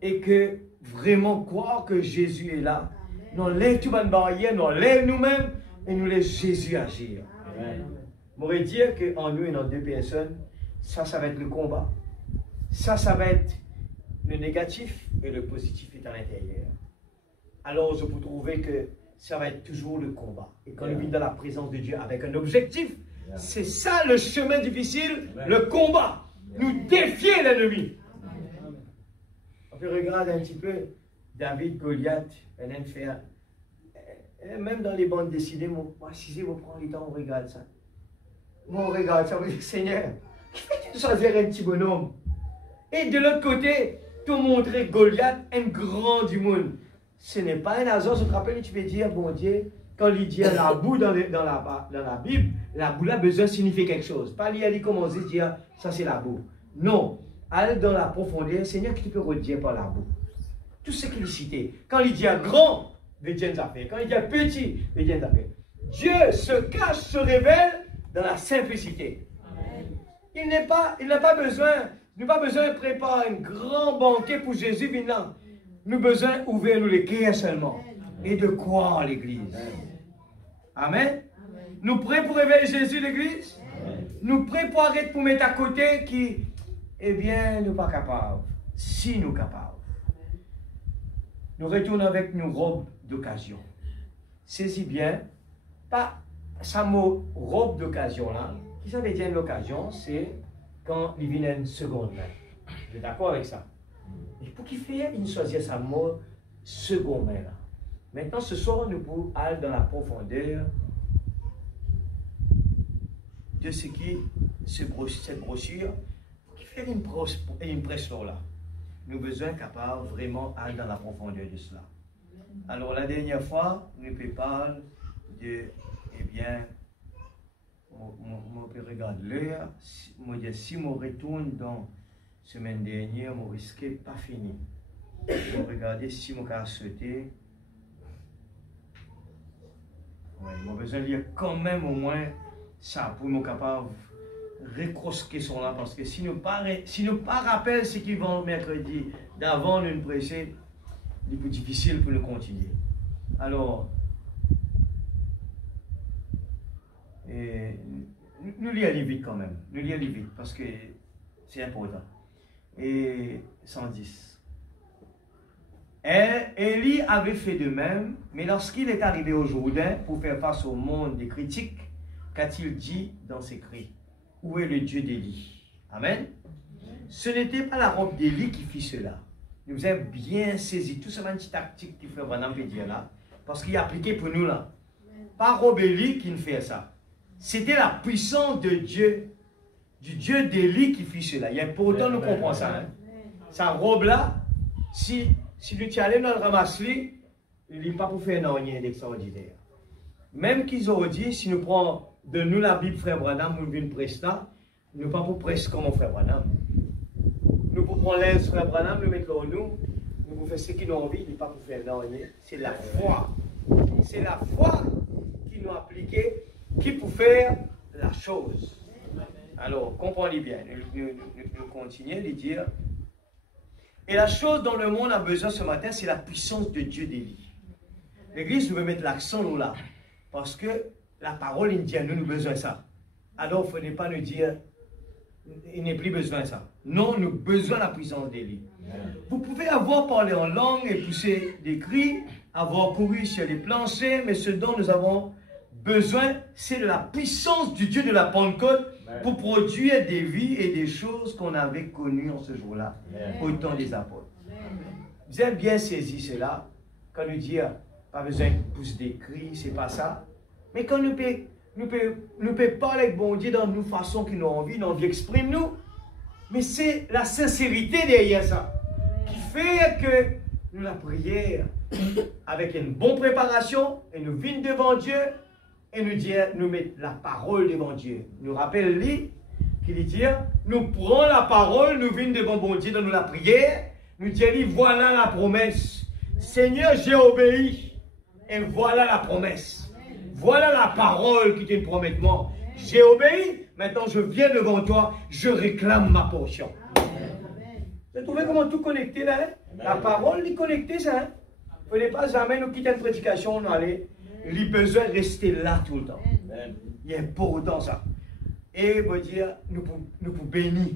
et que vraiment croire que Jésus est là. Nous enlève toute bonne barrière, nous enlève nous-mêmes et nous laisse Jésus agir. Amen. On pourrait dire qu'en nous et dans deux personnes, ça va être le combat. Ça va être le négatif et le positif est à l'intérieur. Alors, je peux trouver que ça va être toujours le combat. Et quand nous vivons dans la présence de Dieu avec un objectif, c'est ça le chemin difficile, le combat. Nous défier l'ennemi. On peut regarder un petit peu David, Goliath, même dans les bandes dessinées, moi, si vous prenez le temps, on regarde ça. Moi, on regarde ça, on dit, Seigneur, tu choisir un petit bonhomme. Et de l'autre côté, te montrer Goliath, un grand du monde. Ce n'est pas un hasard, je te rappelle, tu peux dire, bon Dieu, quand il dit la boue dans la Bible, la boue là, besoin signifie quelque chose. Pas lui commencer à dire, ça c'est la boue. Non, aller dans la profondeur, Seigneur, qui peut redire par la boue. Tout ce qu'il citait. Quand il dit grand, veut dire une affaire. Quand il dit petit, veut dire une affaire. Dieu se cache, se révèle dans la simplicité. Il n'a pas besoin de préparer un grand banquet pour Jésus venant. Nous avons besoin d'ouvrir nous les cœurs seulement et de croire à l'Église. Amen. Nous prêts pour révéler Jésus l'Église? Nous prêts pour arrêter pour mettre à côté qui, eh bien, nous pas capables. Si nous capables. Nous retournons avec nos robes d'occasion. Saisis bien, pas ça mot robe d'occasion là. Qui ça veut dire l'occasion? C'est quand il vient une seconde main. Vous êtes d'accord avec ça? Et pour qu'il fasse, il choisit sa mot seconde main là. Maintenant, ce soir, nous pouvons aller dans la profondeur de ce qui, cette brochure, qui fait une presse là. Nous avons besoin capable vraiment aller dans la profondeur de cela. Alors, la dernière fois, nous peut parler de, eh bien, on peut regarder l'heure, si je retourne dans la semaine dernière, je risque pas fini. Je vais regarder si je peux sauter. Ouais, j'ai besoin de lire quand même au moins ça pour nous capables de recrosquer son là parce que si nous pas rappelle ce qui va mercredi d'avant nous prêcher, il est plus difficile pour nous continuer. Alors, nous lisons vite quand même. Nous lisons vite parce que c'est important. Et 110. Élie avait fait de même, mais lorsqu'il est arrivé au Jourdain pour faire face au monde des critiques, qu'a-t-il dit dans ses cris? Où est le Dieu d'Élie? Amen. Ce n'était pas la robe d'Élie qui fit cela. Nous avons bien saisi tout ce petit tactique qu'il fait vraiment dire là, parce qu'il est appliqué pour nous là. Pas robe d'Élie qui ne fait ça. C'était la puissance de Dieu, du Dieu d'Élie qui fit cela. Il est important de comprendre ça. Hein? Sa robe là, si si nous allons dans le ramasser, il n'est pas pour faire rien d'extraordinaire. Même qu'ils ont dit, si nous prenons de nous la Bible, frère Branham, nous venons prester, nous ne pas pour prester comme frère Branham. Nous pour prendre l'aise, frère Branham, nous mettons nous pour faire ce qu'ils ont envie, il n'est pas pour faire rien. C'est la foi. C'est la foi qui nous applique, qui peut faire la chose. Alors, comprenez bien, nous continuons de dire. Et la chose dont le monde a besoin ce matin, c'est la puissance de Dieu d'Élie. L'Église veut mettre l'accent là, parce que la parole indienne, nous avons besoin de ça. Alors, il ne faut pas nous dire, il n'est plus besoin de ça. Non, nous avons besoin de la puissance d'Élie. Vous pouvez avoir parlé en langue et pousser des cris, avoir couru sur les planchers, mais ce dont nous avons besoin, c'est de la puissance du Dieu de la Pentecôte pour produire des vies et des choses qu'on avait connues en ce jour-là, au temps des apôtres. Vous avez bien saisi cela, quand nous dit, pas besoin de pousser des cris, c'est pas ça. Mais quand nous pouvons parler avec bon Dieu dans nos façons qui nous ont envie exprime nous, mais c'est la sincérité derrière ça, qui fait que nous la prière avec une bonne préparation, et nous venons devant Dieu, et nous dire, nous mettons la parole devant Dieu. Nous rappelle lui qu'il dit, nous prenons la parole, nous venons devant bon Dieu dans la prière, nous disons, voilà la promesse. Seigneur, j'ai obéi, et voilà la promesse. Voilà la parole qui te promet de moi. J'ai obéi, maintenant je viens devant toi, je réclame ma portion. Vous avez trouvé comment tout connecté là? Hein? La parole est connectée, ça. Hein? Il ne faut pas jamais nous quitter une prédication, on allait. Il a besoin de rester là tout le temps. Il est important ça. Et vous dire, nous pouvons bénir.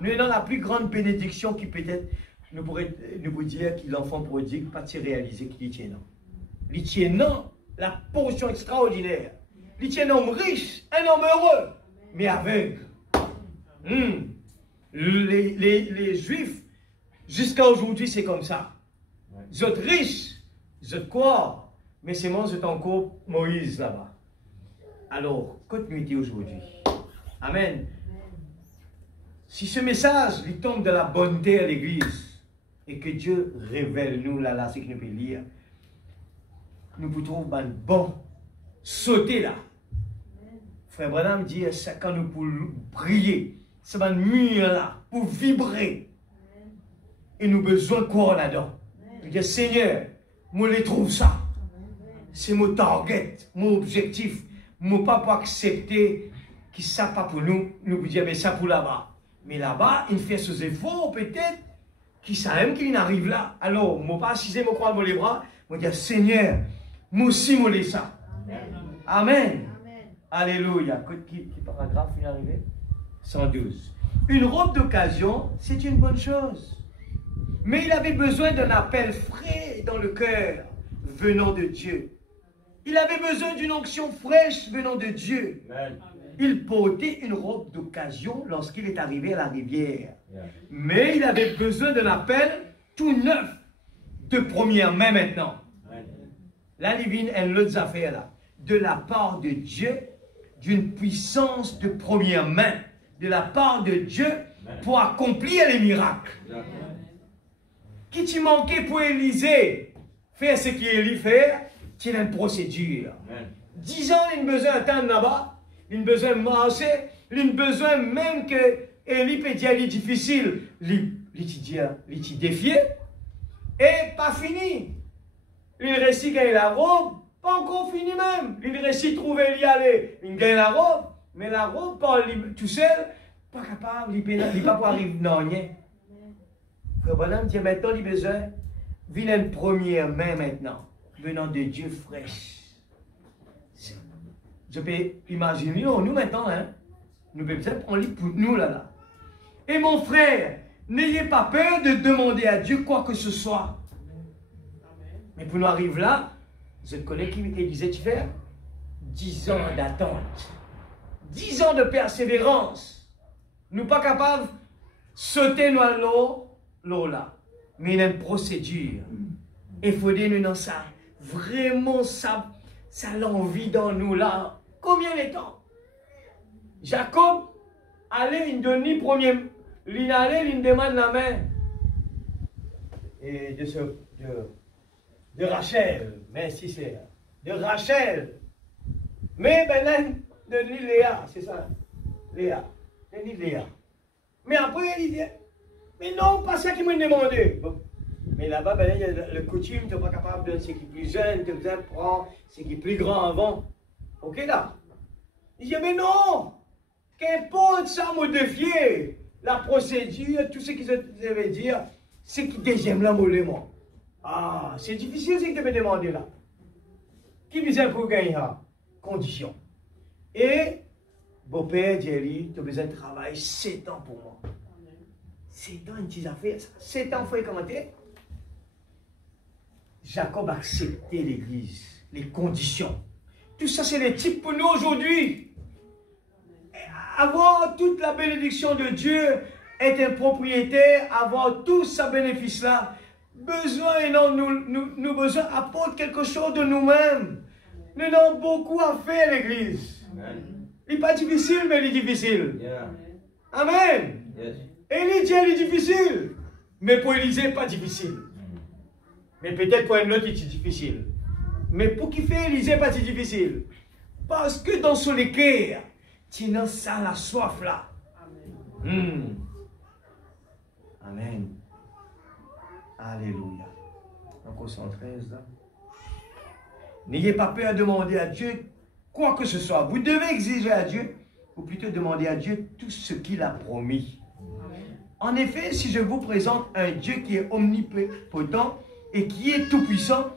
Nous sommes dans la plus grande bénédiction qui peut-être nous pourrait dire que l'enfant prodigue pas se réaliser qu'il y tient non. Il tient non, la portion extraordinaire. Il tient un homme riche, un homme heureux, mais aveugle. Les Juifs, jusqu'à aujourd'hui, c'est comme ça. Ils sont riches, ils sont quoi? Mais c'est moi, c'est encore Moïse là-bas. Alors, continuité aujourd'hui. Amen. Si ce message il tombe de la bonne terre, l'Église, et que Dieu révèle nous là, ce que nous pouvons lire, nous pouvons trouver bon, sauter là. Frère Branham dit, c'est quand nous pouvons briller, c'est un mur là, pour vibrer. Et nous avons besoin de quoi là-dedans? Nous disons, Seigneur, moi je trouve ça. C'est mon target, mon objectif. Moi pas pour accepter que ça pas pour nous. Nous vous dire, mais ça pour là-bas. Mais là-bas, il fait ses efforts peut-être, qui savent qu'il arrive là. Alors, moi pas assiser, moi croire dans les bras. Moi dire, Seigneur, moi aussi, moi laisse ça. Amen. Alléluia. Qui paragraphe est arrivé? 112. Une robe d'occasion, c'est une bonne chose. Mais il avait besoin d'un appel frais dans le cœur, venant de Dieu. Il avait besoin d'une onction fraîche venant de Dieu. Amen. Il portait une robe d'occasion lorsqu'il est arrivé à la rivière. Mais il avait besoin d'un appel tout neuf, de première main maintenant. La divine est l'autre affaire là. De la part de Dieu, d'une puissance de première main. De la part de Dieu pour accomplir les miracles. Qui t'y manquait pour Élisée faire ce qu'Élie fait? C'est une procédure. 10 ans, il a besoin d'attendre là-bas. Il a besoin de marcher. Il a besoin même que Élie peut dire qu'il est difficile. Il est défié. Et pas fini. Il réussit à gagner la robe. Pas encore fini même. Il réussit à trouver l'y aller. Il gagne la robe. Mais la robe, tout seul, pas capable. Il n'est pas pour arriver dans rien. Frère Branham dit maintenant, il a besoin d'une première main maintenant. Venant de Dieu fraîche. Je peux imaginer, nous maintenant, hein, nous pouvons peut-être prendre pour nous là. Et mon frère, n'ayez pas peur de demander à Dieu quoi que ce soit. Mais pour nous arriver là, je connais qui disait tu faire 10 ans d'attente, 10 ans de persévérance. Nous pas capables de sauter dans l'eau là. Mais il y a une procédure. Il faut dire nous dans ça. Vraiment, ça l'envie dans nous là. Combien de temps? Jacob, allait, il donne premier, il allait, il demande la main. et de Rachel. Mais si c'est de Rachel. Mais ben de Léa, c'est ça. Léa. De Léa. Mais après, il dit, mais non, pas ça qu'il m'a demandé. Bon. Mais là-bas, ben, le coutume, tu n'es pas capable de donner ce qui est plus jeune, tu as prendre ce qui est plus grand avant. Ok là? Il dit, mais non! Qu'importe ça modifier la procédure, tout ce qu'ils devaient dire, c'est qui deuxième là, mollement. Ah, c'est difficile ce que tu me demander là. Qui besoin pour gagner? Condition. Et, beau-père, Jerry, tu as besoin de travailler 7 ans pour moi. 7 ans, une petite affaire, 7 ans, il faut commenter. Jacob a accepté l'église, les conditions. Tout ça, c'est les types pour nous aujourd'hui. Avoir toute la bénédiction de Dieu, être un propriétaire, avoir tout ce bénéfice-là, besoin et non, nous besoin apporte quelque chose de nous-mêmes. Nous avons beaucoup à faire, l'église. Il n'est pas difficile, mais il est difficile. Yeah. Amen. Yes. Élie, il est difficile. Mais pour Élisée, pas difficile. Mais peut-être pour un autre, il est difficile. Mais pour qui fait Élisée, pas difficile. Parce que dans son équerre, tu as ça, la soif là. Amen. Amen. Alléluia. Donc, au 113 là. N'ayez pas peur de demander à Dieu quoi que ce soit. Vous devez exiger à Dieu, ou plutôt demander à Dieu tout ce qu'il a promis. En effet, si je vous présente un Dieu qui est omnipotent et qui est tout-puissant,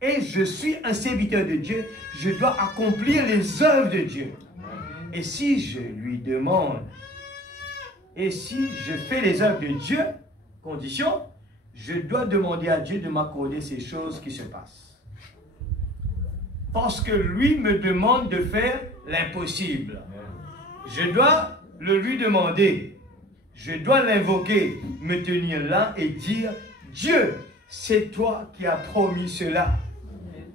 et je suis un serviteur de Dieu, je dois accomplir les œuvres de Dieu. Et si je lui demande, et si je fais les œuvres de Dieu, condition, je dois demander à Dieu de m'accorder ces choses qui se passent. Parce que lui me demande de faire l'impossible. Je dois le lui demander. Je dois l'invoquer, me tenir là et dire, Dieu, c'est toi qui as promis cela.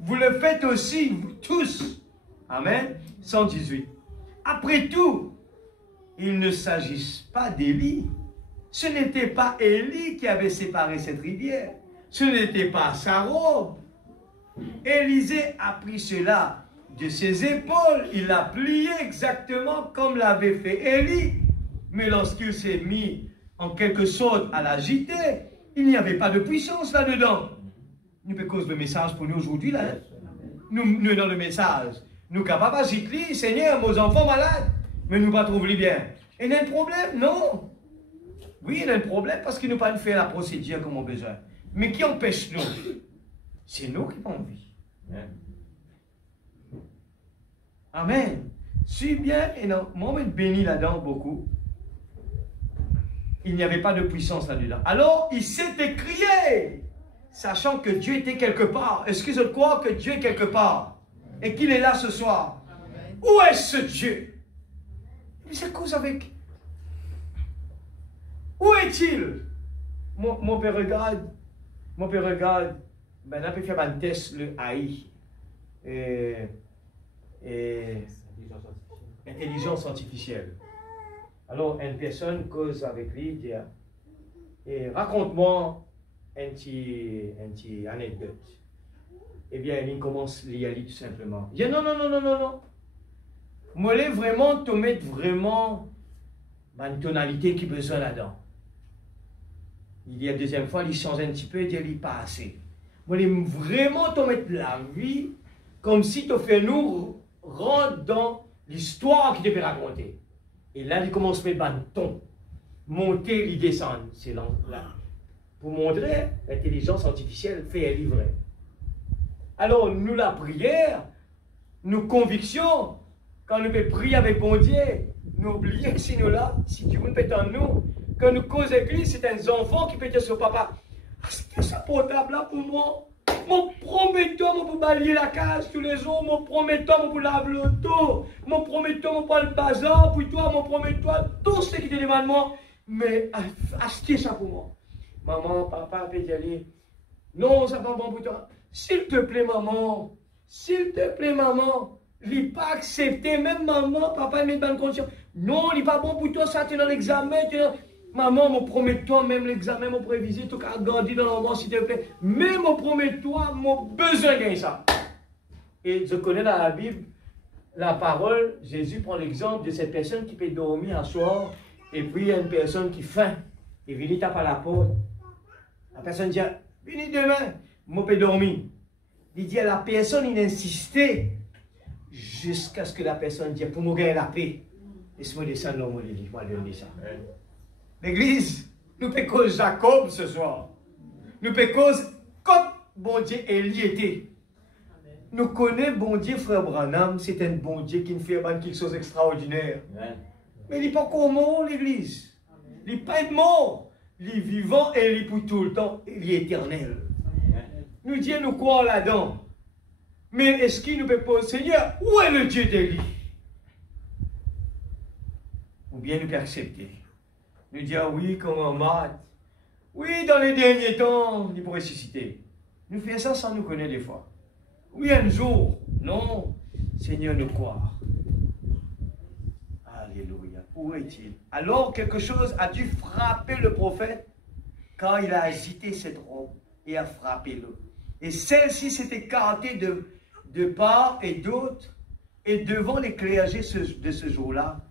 Vous le faites aussi, vous tous. Amen. 118. Après tout, il ne s'agisse pas d'Élie. Ce n'était pas Élie qui avait séparé cette rivière. Ce n'était pas sa robe. Élisée a pris cela de ses épaules. Il l'a plié exactement comme l'avait fait Élie. Mais lorsqu'il s'est mis en quelque sorte à l'agiter, il n'y avait pas de puissance là-dedans. Nous pouvons cause le message pour nous aujourd'hui là. Hein? Nous dans le message. Nous capables d'agiter, Seigneur, nos enfants malades, mais nous pas trouver bien. Et il y a un problème? Non. Oui, il y a un problème parce qu'il nous pas fait la procédure comme on a besoin. Mais qui empêche nous? C'est nous qui avons envie. Amen. Suis bien et non. Moi, je bénis là-dedans beaucoup. Il n'y avait pas de puissance là-dedans. Alors, il s'est écrié, sachant que Dieu était quelque part. Est-ce que je crois que Dieu est quelque part? Et qu'il est là ce soir? Amen. Où est ce Dieu? Mais c'est cause avec. Où est-il? Mon père regarde. Ben, on peut faire un test, le AI. Intelligence artificielle. Alors, une personne cause avec lui, dit, et raconte-moi une petite anecdote. Eh bien, il commence à y aller tout simplement. Il dit, non. Moi, je vraiment te mettre vraiment une tonalité qui a besoin là-dedans. Il dit la deuxième fois, il change un petit peu, il dit, il pas assez. Moi, je vraiment te mettre la vie comme si tu fais nous rentrer dans l'histoire qu'il te peut raconter. Et là, il commence à mettre un ton. Monter, il descend. C'est là. Pour montrer, l'intelligence artificielle fait un livre. Alors, nous, la prière, nos convictions, quand nous pouvons prier avec bon Dieu, nous oublions que si nous là, si Dieu nous peut en nous, quand nous causons l'église, c'est un enfant qui peut dire sur papa, est-ce que ça portable là pour moi? Mon promettant, pour balayer la case tous les jours, mon promettant, pour laver l'auto, mon promettant, pour le bazar, pour toi, mon promettant, tout ce qui te demande moi, mais achetez ça pour moi. Maman, papa, peut dire, non, ça va bon pour toi. S'il te plaît, maman, il n'est pas accepté, même maman, papa, il met bonne conscience. Non, il n'est pas bon pour toi, ça, tu es dans l'examen, Maman, me promets-toi, même l'examen, me prévisé, tout cas, grandir dans le moment, s'il te plaît. Mais me promets-toi, mon besoin de ça. Et je connais dans la Bible, la parole, Jésus prend l'exemple de cette personne qui peut dormir un soir, et puis il y a une personne qui faim, et vient tape à la porte. La personne dit, venez demain, moi peux dormir. Il dit à la personne, il insistait, jusqu'à ce que la personne dise, pour me gagner la paix. Laisse-moi descendre dans mon lit, moi donner ça. L'église, nous peut cause Jacob ce soir. Nous peut cause comme bon Dieu Élie était. Nous connaissons bon Dieu, frère Branham, c'est un bon Dieu qui nous fait quelque chose d'extraordinaire. Mais il n'est pas comme mort, l'église. Il n'est pas mort. Il est vivant et il est pour tout le temps. Il est éternel. Nous Dieu nous croit là-dedans. Mais est-ce qu'il nous peut poser, Seigneur, où est le Dieu d'Élie? Ou bien nous peut accepter. Nous dire oui, comme un mat. Oui, dans les derniers temps, il pourrait ressusciter. Nous faisons ça sans nous connaître des fois. Oui, un jour. Non, Seigneur nous croit. Alléluia. Où est-il? Alors quelque chose a dû frapper le prophète quand il a agité cette robe et a frappé l'eau. Et celle-ci s'est écartée de part et d'autre. Et devant les clergés de ce jour-là,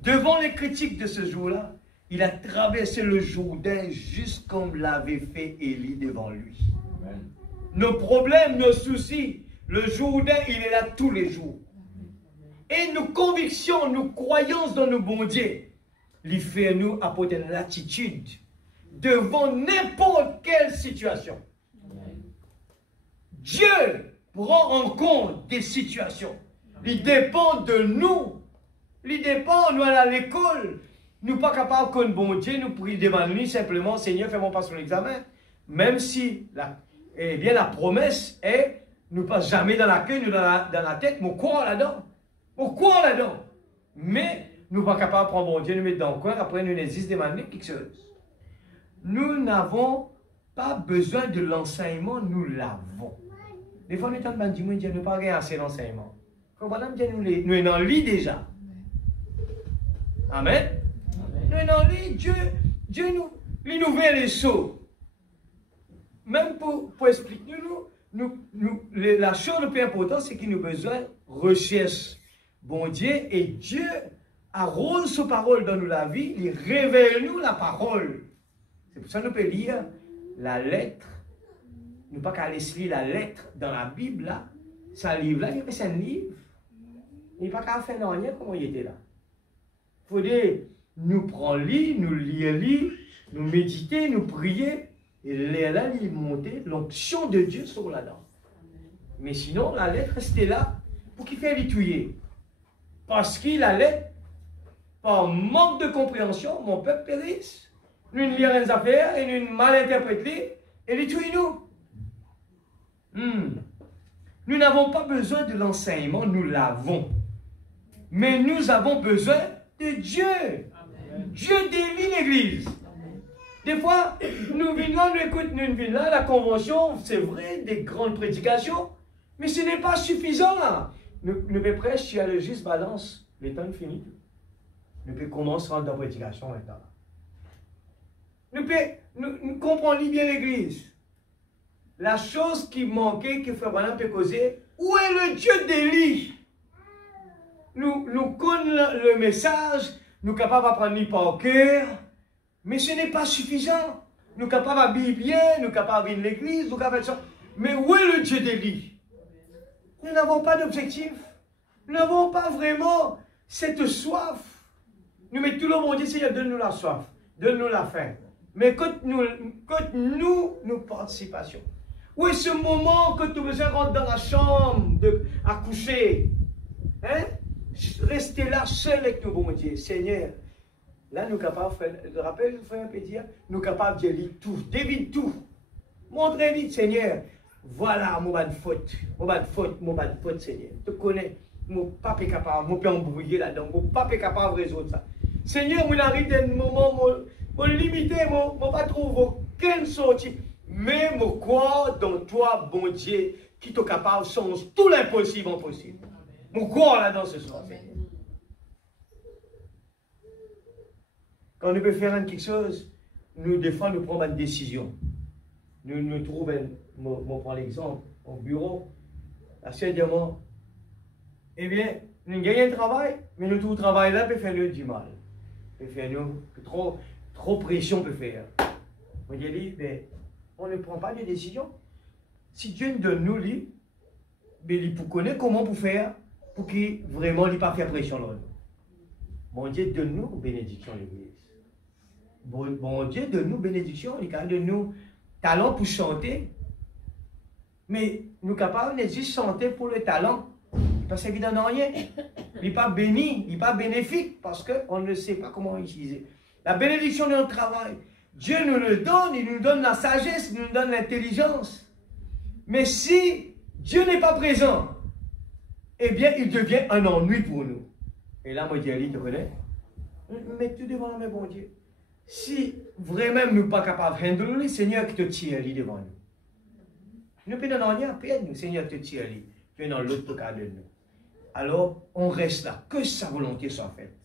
devant les critiques de ce jour-là, il a traversé le Jourdain juste comme l'avait fait Élie devant lui. Amen. Nos problèmes, nos soucis, le Jourdain, il est là tous les jours. Et nos convictions, nos croyances dans nos bons dieux, lui fait nous apporter une attitude devant n'importe quelle situation. Amen. Dieu prend en compte des situations. Il dépend de nous. Il dépend, nous allons à l'école. Nous ne sommes pas capables qu'un bon Dieu nous prie devant lui simplement, Seigneur, fais-moi passer l'examen. Même si la promesse est, nous ne passe jamais dans la queue, nous dans la tête, mais on croit là-dedans. On croit là-dedans. Mais nous ne sommes pas capables de prendre bon Dieu, nous mettre dans le coin, après nous n'existe demander quelque chose. Nous n'avons pas besoin de l'enseignement, nous l'avons. Des fois, nous sommes dit, nous n'avons pas rien assez d'enseignement. Nous sommes dans le lit déjà. Amen. Nous dans le lit, Dieu nous ouvre les seaux. Même pour expliquer la chose la plus importante, c'est qu'il nous a besoin de recherche. Bon Dieu, et Dieu arrose sa parole dans nous la vie, il révèle nous la parole. C'est pour ça que nous pouvons lire la lettre. Nous ne pouvons pas lire la lettre dans la Bible, là. Ce livre-là, c'est un livre. Il n'y a pas qu'à faire rien comme il était là. Il faudrait nous prendre nous lire, nous méditer, nous prier, et là, il monter l'onction de Dieu sur là-dedans. Mais sinon, la lettre restait là pour qu'il fasse l'étudier. Parce qu'il allait, par manque de compréhension, mon peuple périsse. Nous ne lisons les affaires et nous mal interpréter et l'étudier nous. Nous n'avons pas besoin de l'enseignement, nous l'avons. Mais nous avons besoin de Dieu. Amen. Dieu délie l'Église. Des fois, nous venons là, nous écoutons, nous venons là, la convention, c'est vrai, des grandes prédications, mais ce n'est pas suffisant là. Nous prêchons, si elle juste balance, le temps est fini. Nous pouvons commencer à rentrer dans la prédication maintenant. Nous comprenons bien l'Église. La chose qui manquait, que Frère Branham peut causer, où est le Dieu d'Élie? Nous connaissons le message, nous sommes capables d'apprendre par cœur, mais ce n'est pas suffisant. Nous sommes capables d'habiller bien, nous sommes capables de venir à l'église, nous sommes capables de ça. Mais où est le Dieu d'Élie? Nous n'avons pas d'objectif. Nous n'avons pas vraiment cette soif. Nous mettons tout le monde ici, donne-nous la soif, donne-nous la faim. Mais quand nous participation. Où est ce moment que tu besoin de rentrer dans la chambre, à coucher? Hein? Restez là seul avec nous, bon Dieu. Seigneur, là nous sommes capables de faire, je rappelle, frère Pédia, nous sommes capables de lire tout, d'éviter tout. Montrez-lui, Seigneur, voilà mon bas de faute, Seigneur. Tu connais, mon papa est capable, mon père embrouillé là-dedans, mon papa est capable de résoudre ça. Seigneur, mon arrive dans un moment, mon limité, mon pas trouver aucune sortie. Mais mon croire dans toi, bon Dieu, qui est capable de changer tout l'impossible en possible. Mon croire là-dedans ce soir, Seigneur. quand nous pouvons faire quelque chose, nous, des fois, nous prenons une décision. Nous trouvons, je prends l'exemple, au bureau, la seule diamant, eh bien, nous gagnons un travail, mais nous tout le travail là peut faire nous du mal. Peut faire nous, trop pression peut faire. On dit, mais on ne prend pas de décision. Si Dieu nous donne nous, mais il pour connaître comment pour faire, pour qu'il vraiment ne pas faire pression là. Bon Dieu donne-nous bénédiction l'église. Bon Dieu donne-nous bénédiction, il donne-nous talent pour chanter. Mais nous sommes capables de juste chanter pour le talent. Parce qu'il ne donne rien. Il n'est pas béni, il n'est pas bénéfique parce qu'on ne sait pas comment utiliser. La bénédiction de notre travail, Dieu nous le donne, il nous donne la sagesse, il nous donne l'intelligence. Mais si Dieu n'est pas présent, eh bien, il devient un ennui pour nous. Et là, moi, je dis, Ali, tu connais? Mets tout devant la main, bon Dieu. Si vraiment nous ne sommes pas capables de handler, le Seigneur qui te tire Ali devant nous. Nous ne pouvons rien à peine, le Seigneur te tire Ali. Tu es dans l'autre cas de nous. Alors, on reste là, que sa volonté soit faite.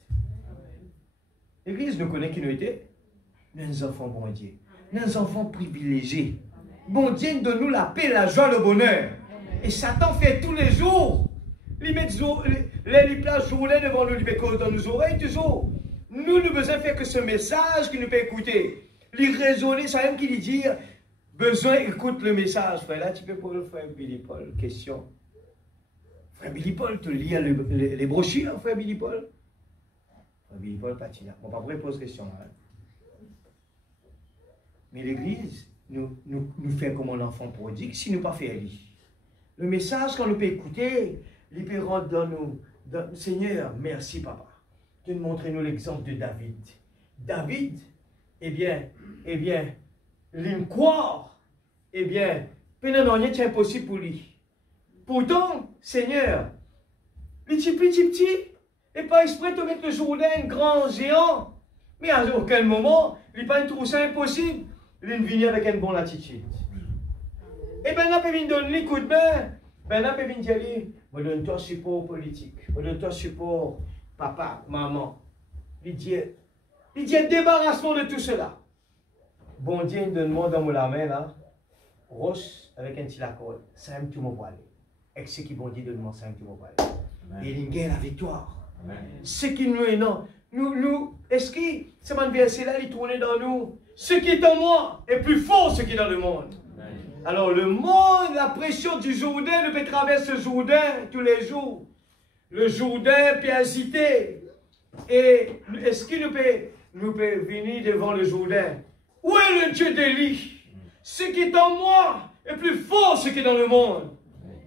L'Église nous connaît qui nous était. Nous enfants, bon Dieu. Nous enfants privilégiés. Bon Dieu, donne-nous la paix, la joie, le bonheur. Et Satan fait tous les jours. Il met les places journées devant nous, il met dans nos oreilles toujours. Nous, nous besoin faire que ce message qu'il nous peut écouter. Il raisonner, ça même qu'il lui dit, besoin, écoute le message. Frère, là, tu peux poser le frère Billy Paul, question. Frère Billy Paul, tu lis les brochures, frère Billy Paul? Frère Billy Paul, pas là. On va pas poser question. Hein. Mais l'Église nous fait comme un enfant prodigue si nous pas fait lire. Le message, quand nous peut écouter, il peut rentrer dans nous. Seigneur, merci papa. De nous montrer nous l'exemple de David. David, eh bien, il croit, eh bien, rien n'est impossible pour lui. Pourtant, Seigneur, petit, et pas exprès de mettre le Jourdain grand géant, mais à aucun moment, il pas trouve ça impossible, il vient avec une bonne attitude. Et bien là, il donne les coups de main, ben là, il dire, me donne-toi support politique, me donne-toi support papa, maman. Il dit, débarrasse-moi de tout cela. Bon Dieu, il donne-moi dans la main là, roche avec un petit accord, ça aime tout mon poil. Et ce qui bon Dieu donne-moi ça aime tout mon poil. Et il gagne la victoire. Ce qui nous est non. Est-ce que ce verset-là, il tourne dans nous? Ce qui est en moi est plus fort que ce qui est dans le monde. Alors le monde, la pression du Jourdain, nous peut traverser le Jourdain tous les jours. Le Jourdain peut hésiter. Et est-ce qu'il nous peut venir devant le Jourdain? Où est le Dieu d'Élie? Ce qui est en moi est plus fort que ce qui est dans le monde.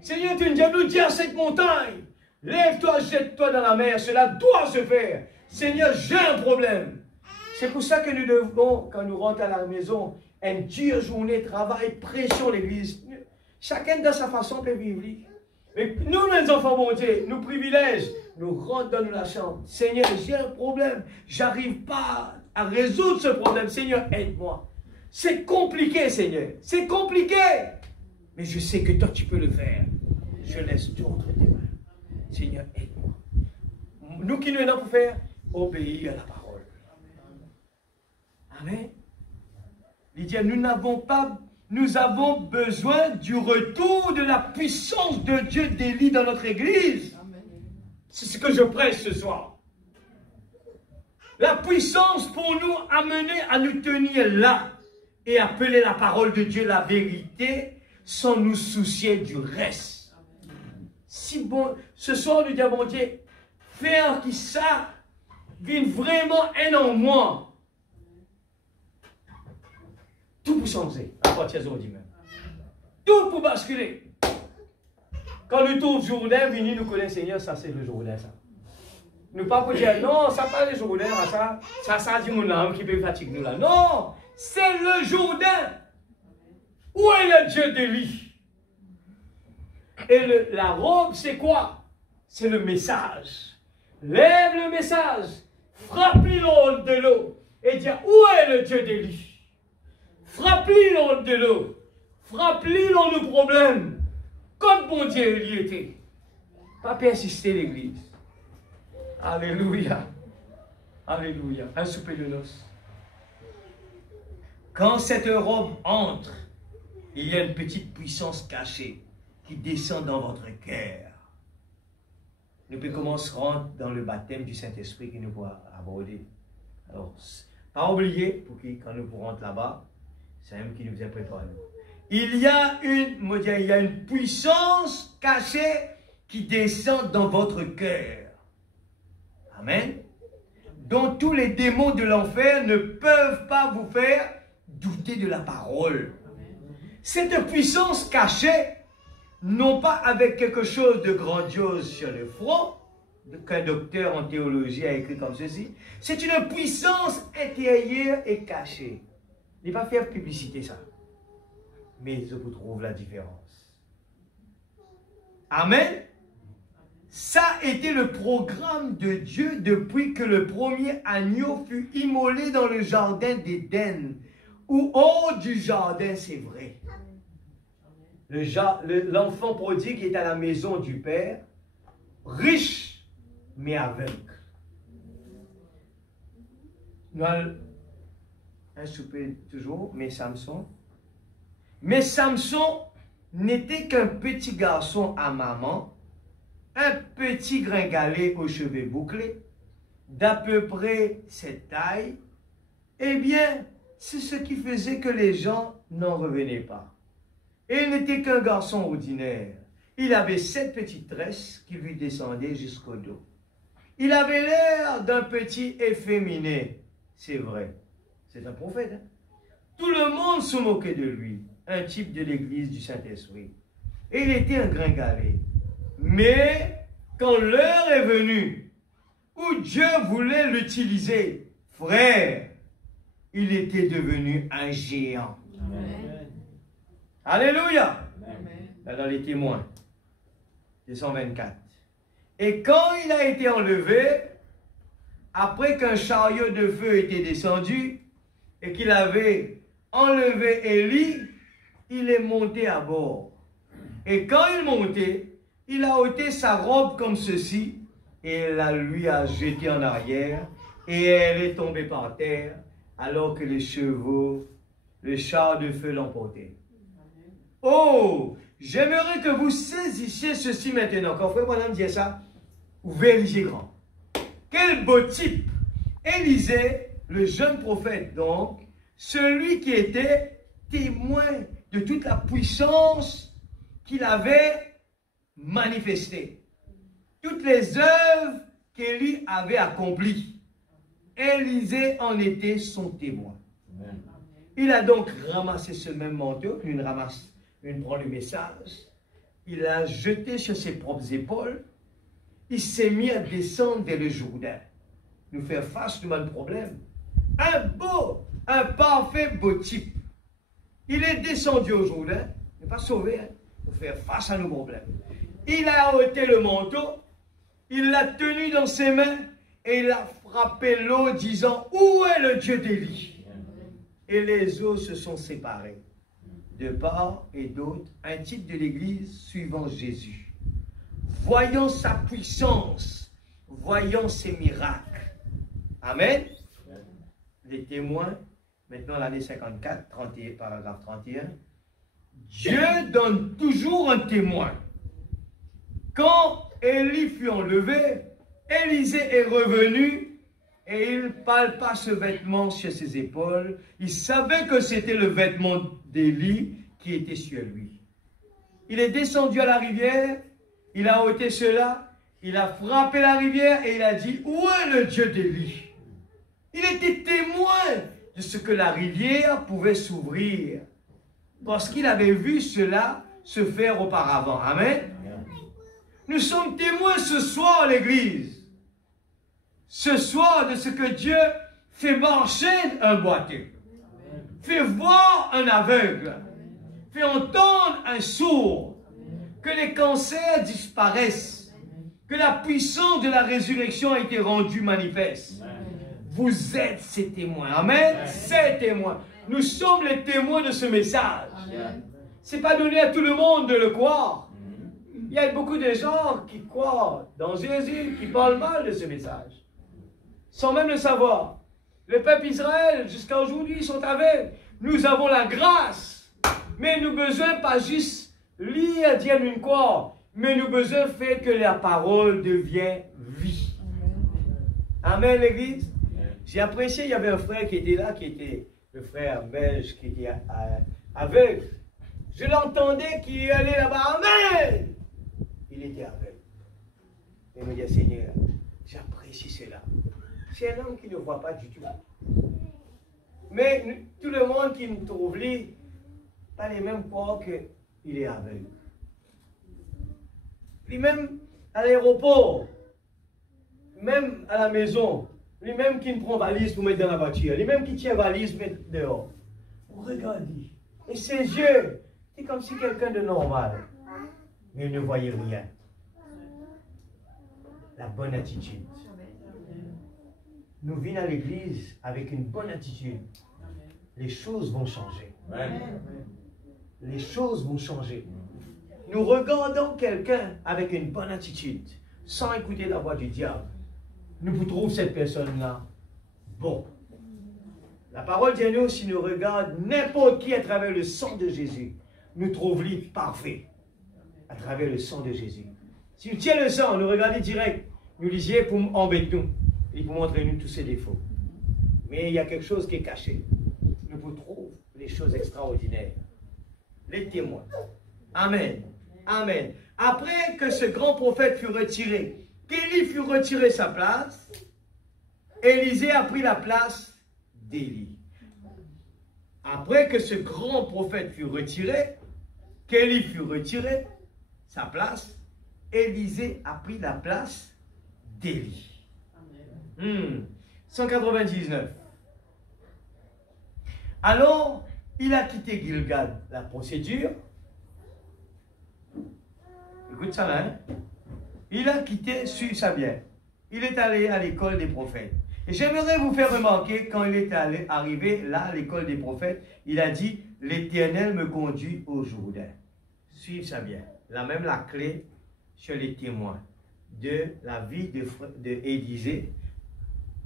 Seigneur, tu nous dis à cette montagne, lève-toi, jette-toi dans la mer, cela doit se faire. Seigneur, j'ai un problème. C'est pour ça que nous devons, quand nous rentrons à la maison, une dure journée, travail, pression l'église. Chacun dans sa façon peut vivre. Mais nous, les enfants bon Dieu, nous privilèges, nous rentrons dans la chambre. Seigneur, j'ai un problème. J'arrive pas à résoudre ce problème. Seigneur, aide-moi. C'est compliqué, Seigneur. C'est compliqué. Mais je sais que toi, tu peux le faire. Je laisse tout entre tes mains. Seigneur, aide-moi. Nous qui nous sommes pour faire, obéir à la parole. Amen. Il dit, nous avons besoin du retour de la puissance de Dieu d'Élie dans notre église. C'est ce que je prêche ce soir. La puissance pour nous amener à nous tenir là et appeler la parole de Dieu la vérité sans nous soucier du reste. Si bon, ce soir, nous disons, bon Dieu, faire que ça vienne vraiment un en moi. Tout pour changer, à partir d'aujourd'hui même. Tout pour basculer. Quand nous trouvons Jourdain, venez nous connaître, Seigneur, ça c'est le Jourdain, ça. Nous pas pour dire, non, ça pas le Jourdain, ça dit mon âme qui peut fatiguer nous là. Non, c'est le Jourdain. Où est le Dieu d'Élie? Et la robe, c'est quoi? C'est le message. Lève le message, frappe-lui l'onde de l'eau et dis, où est le Dieu d'Élie? Frappe-lui l'onde de l'eau, frappe-lui dans nos problèmes. Comme bon Dieu il y était. Pas persister l'église. Alléluia. Alléluia. Un souper de noces. Quand cette robe entre, il y a une petite puissance cachée qui descend dans votre cœur. Nous commencerons dans le baptême du Saint-Esprit qui nous va aborder. Alors, pas oublier, pour que quand nous rentrons là-bas, c'est un qui nous a préparé. Il y a une puissance cachée qui descend dans votre cœur. Amen. Dont tous les démons de l'enfer ne peuvent pas vous faire douter de la parole. Cette puissance cachée, non pas avec quelque chose de grandiose sur le front, qu'un docteur en théologie a écrit comme ceci, c'est une puissance intérieure et cachée. Il ne va pas faire publicité ça. Mais je vous trouve la différence. Amen. Ça a été le programme de Dieu depuis que le premier agneau fut immolé dans le jardin d'Éden. Ou hors du jardin, c'est vrai. L'enfant prodigue est à la maison du Père, riche, mais aveugle. Nous avons un souper toujours, mais Samson. Mais Samson n'était qu'un petit garçon à maman, un petit gringalet aux cheveux bouclés, d'à peu près cette taille. Eh bien, c'est ce qui faisait que les gens n'en revenaient pas. Et il n'était qu'un garçon ordinaire. Il avait 7 petites tresses qui lui descendaient jusqu'au dos. Il avait l'air d'un petit efféminé. C'est vrai. C'est un prophète. Hein? Tout le monde se moquait de lui. Un type de l'église du Saint-Esprit. Et il était un gringalet. Mais quand l'heure est venue où Dieu voulait l'utiliser, frère, il était devenu un géant. Amen. Alléluia. Amen. Dans les témoins, 224. Et quand il a été enlevé, après qu'un chariot de feu était descendu et qu'il avait enlevé Élie, il est monté à bord. Et quand il montait, il a ôté sa robe comme ceci et la lui a jeté en arrière et elle est tombée par terre alors que les chevaux, le char de feu l'emportaient. Oh, j'aimerais que vous saisissiez ceci maintenant. Quand frère Branham disait ça, ouvrez les yeux grands. Quel beau type! Élisée, le jeune prophète donc, celui qui était témoin de toute la puissance qu'il avait manifestée. Toutes les œuvres qu'Élie avait accomplies. Élisée en était son témoin. Amen. Il a donc ramassé ce même manteau, une prend le message, il l'a jeté sur ses propres épaules, il s'est mis à descendre vers le Jourdain, nous faire face à un problème. Un parfait beau type. Il est descendu au Jourdain, il n'est pas sauvé, hein, pour faire face à nos problèmes. Il a ôté le manteau, il l'a tenu dans ses mains et il a frappé l'eau disant, où est le Dieu d'Élie? Et les eaux se sont séparées. De part et d'autre, un type de l'Église suivant Jésus. Voyons sa puissance, voyons ses miracles. Amen. Les témoins, maintenant l'année 54, 31, paragraphe 31. Dieu donne toujours un témoin. Quand Élie fut enlevé, Élisée est revenu et il palpa ce vêtement sur ses épaules. Il savait que c'était le vêtement d'Élie qui était sur lui. Il est descendu à la rivière, il a ôté cela, il a frappé la rivière et il a dit, où est le Dieu d'Élie? Il était témoin de ce que la rivière pouvait s'ouvrir, parce qu'il avait vu cela se faire auparavant. Amen. Nous sommes témoins ce soir, l'Église. Ce soir, de ce que Dieu fait marcher un boiteux, fait voir un aveugle, fait entendre un sourd, que les cancers disparaissent, que la puissance de la résurrection a été rendue manifeste. Vous êtes ces témoins. Amen. Ces témoins. Nous sommes les témoins de ce message. Ce n'est pas donné à tout le monde de le croire. Il y a beaucoup de gens qui croient dans Jésus, qui parlent mal de ce message. sans même le savoir. Le peuple Israël, jusqu'à aujourd'hui, sont aveugles. Nous avons la grâce, mais nous besoin pas juste lire, dire une quoi, mais nous besoin faire que la parole devienne vie. Amen, l'église. J'ai apprécié, il y avait un frère qui était là, qui était le frère belge, qui était aveugle. Je l'entendais qui allait là-bas, amen. Il était aveugle. Il me dit, Seigneur, j'apprécie cela. C'est un homme qui ne voit pas du tout. Mais tout le monde qui nous trouve là, pas les mêmes croient qu'il est aveugle. Lui-même à l'aéroport, même à la maison, lui-même qui ne prend valise pour mettre dans la voiture, lui-même qui tient valise pour mettre dehors. Regardez. Et ses yeux, c'est comme si quelqu'un de normal. Mais il ne voyait rien. La bonne attitude. Nous venons à l'église avec une bonne attitude. Les choses vont changer. Les choses vont changer. Nous regardons quelqu'un avec une bonne attitude, sans écouter la voix du diable. Nous trouvons cette personne-là bon. La parole dit nous, si nous regardons n'importe qui à travers le sang de Jésus, nous trouvons-lui parfait à travers le sang de Jésus. Si nous tient le sang, nous regardons direct, nous lisiez pour embêter nous et pour montrer nous tous ses défauts. Mais il y a quelque chose qui est caché. Nous vous trouvons les choses extraordinaires. Les témoins. Amen. Amen. Après que ce grand prophète fut retiré, qu'Élie fut retiré sa place, Élisée a pris la place d'Élie. Après que ce grand prophète fut retiré, qu'Élie fut retiré sa place, Élisée a pris la place d'Élie. 199. Alors, il a quitté Gilgal, la procédure. Écoute ça là, hein? Il a quitté, suis ça bien. Il est allé à l'école des prophètes. Et j'aimerais vous faire remarquer, quand il est arrivé là, à l'école des prophètes, il a dit, l'Éternel me conduit au Jourdain. Suivez ça bien. Là même la clé sur les témoins de la vie d'Élisée.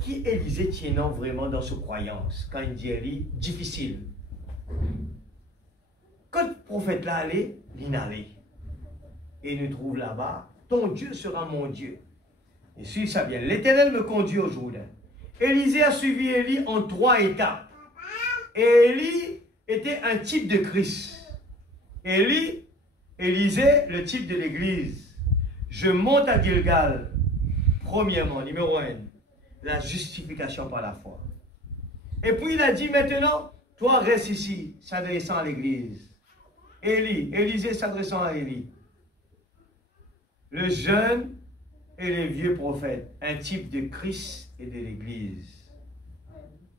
Qui Élisée tiennant vraiment dans sa croyance, quand il dit Élie, difficile. Quand le prophète là allait, il allait. Et il nous trouve là-bas, ton Dieu sera mon Dieu. Et suivez ça bien. L'Éternel me conduit au Jourdain. Élisée a suivi Élie en 3 étapes. Et Élie était un type de Christ. Élisée, le type de l'Église. Je monte à Gilgal. Premièrement, numéro 1, la justification par la foi. Et puis il a dit maintenant, toi reste ici, s'adressant à l'Église. Élisée s'adressant à Élie. Le jeune et les vieux prophètes, un type de Christ et de l'Église.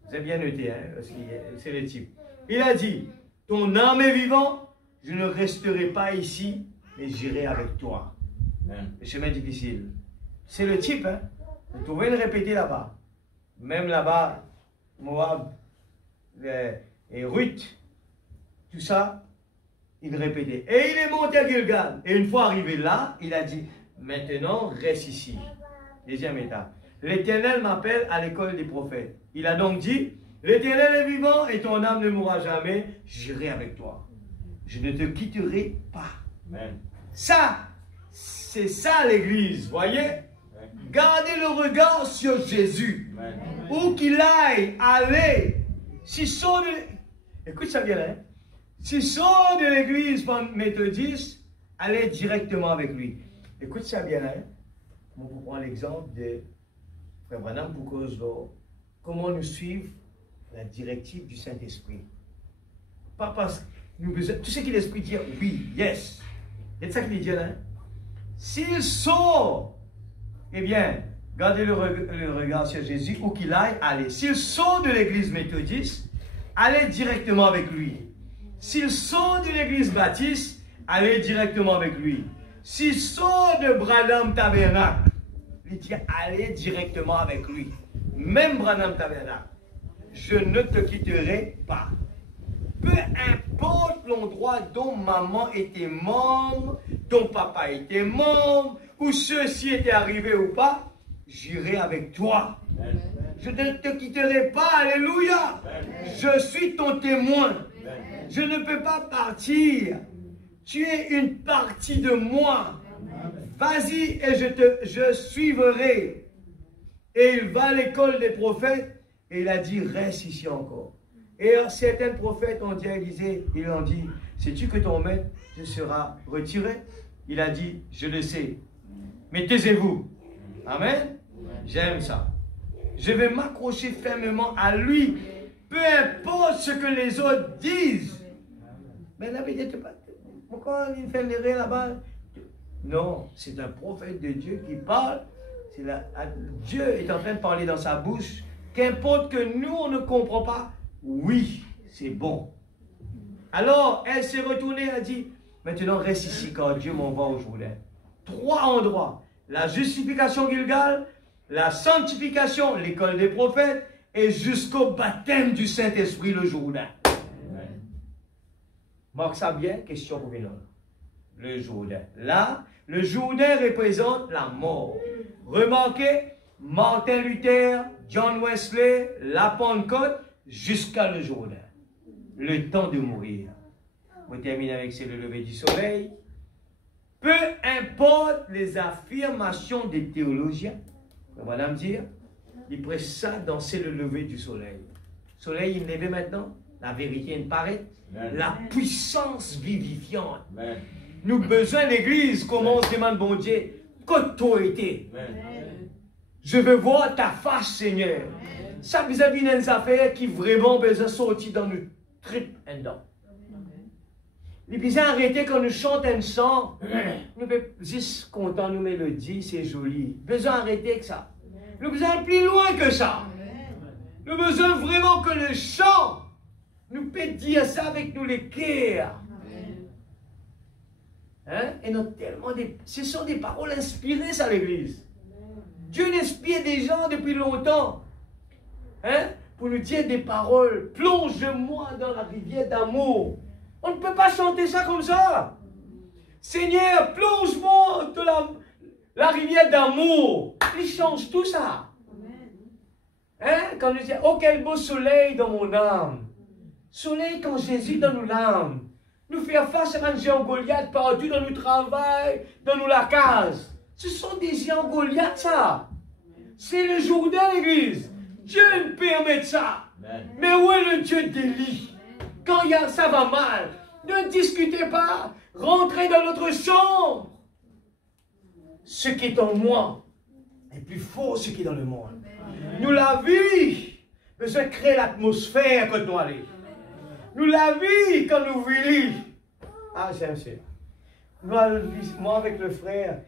Vous avez bien noté, hein, parce que c'est le type. Il a dit, ton âme est vivante, je ne resterai pas ici, mais j'irai avec toi. Le chemin difficile. C'est le type, hein. Vous pouvez le répéter là-bas. Même là-bas, Moab et Ruth, tout ça, il répétait. Et il est monté à Gilgal. Et une fois arrivé là, il a dit, maintenant, reste ici. Deuxième étape. L'Éternel m'appelle à l'école des prophètes. Il a donc dit, l'Éternel est vivant et ton âme ne mourra jamais. J'irai avec toi. Je ne te quitterai pas. Amen. Ça, c'est ça l'Église, voyez? Gardez le regard sur Jésus. Amen. Où qu'il aille, allez. Si sont de... Écoute ça bien, hein? Si sont de l'église méthodiste, allez directement avec lui. Écoute ça bien, hein? On peut prendre l'exemple de Frère Branham pour cause de comment nous suivre la directive du Saint-Esprit. Pas parce que nous besoin. Tu sais que l'Esprit dit oui, yes. C'est ça qu'il dit là. Hein? S'il sort, eh bien, gardez le regard sur Jésus, où qu'il aille, allez. S'ils sont de l'église méthodiste, allez directement avec lui. S'ils sont de l'église baptiste, allez directement avec lui. S'ils sont de Branham Tabernacle, il dit allez directement avec lui. Même Branham Tabernacle, je ne te quitterai pas. Peu importe l'endroit dont maman était membre, dont papa était membre, ou ceux-ci étaient arrivés ou pas, j'irai avec toi. Je ne te quitterai pas, alléluia. Je suis ton témoin. Je ne peux pas partir. Tu es une partie de moi. Vas-y et je suivrai. Et il va à l'école des prophètes et il a dit, reste ici encore. Et certains prophètes ont dit à Élisée, ils ont dit, sais-tu que ton maître sera retiré? Il a dit, je le sais. Mais taisez-vous. Amen. J'aime ça. Je vais m'accrocher fermement à lui. Peu importe ce que les autres disent. Mais la vie n'était pas... Pourquoi il fait les rires là-bas? Non, c'est un prophète de Dieu qui parle. Dieu est en train de parler dans sa bouche. Qu'importe que nous, on ne comprend pas. Oui, c'est bon. Alors, elle s'est retournée et a dit, maintenant reste ici quand Dieu m'envoie au Jourdain. 3 endroits. La justification Gilgal, la sanctification, l'école des prophètes, et jusqu'au baptême du Saint-Esprit, le Jourdain. Marque ça bien, question pour Vénon. Le Jourdain. Là, le Jourdain représente la mort. Remarquez, Martin Luther, John Wesley, la Pentecôte, jusqu'à le Jourdain. Le temps de mourir. On termine avec c'est le lever du soleil. Peu importe les affirmations des théologiens, on va me dire, ils prêchent ça dans c'est le lever du soleil. Le soleil, il levé maintenant, la vérité il paraît, la puissance vivifiante. Amen. Nous besoin l'église, comment on se demande, bon Dieu, qu'autorité. Je veux voir ta face, Seigneur. Amen. Ça vis-à-vis d'une affaire qui vraiment besoin sortir dans nos tripes et dedans. Les besoin arrêter quand nous chantons un chant, nous sommes juste contents, nous mélodies, c'est joli. Besoin arrêter que ça. Nous besoin plus loin que ça. Nous besoin vraiment que le chant, nous peut dire ça avec nous les cœurs. Hein? Et nous tellement ce sont des paroles inspirées à l'église. Dieu inspire des gens depuis longtemps. Hein? Pour nous dire des paroles. Plonge-moi dans la rivière d'amour. On ne peut pas chanter ça comme ça. Seigneur, plonge-moi dans la rivière d'amour. Il change tout ça. Hein? Quand nous disons, oh quel beau soleil dans mon âme. Soleil quand Jésus dans nos âmes. Nous faire face à un géant Goliath partout dans notre travail, dans nos cases. Ce sont des géants Goliath, ça. C'est le Jourdain, l'église. Dieu ne permet ça. Amen. Mais où est le Dieu d'Élie? Quand ça va mal, ne discutez pas. Rentrez dans notre chambre. Ce qui est en moi est plus fort que ce qui est dans le monde. Amen. Nous la vie, besoin de créer l'atmosphère quand nous allons. Nous la vie quand nous vivons. Ah, j'aime ça. Moi avec le frère,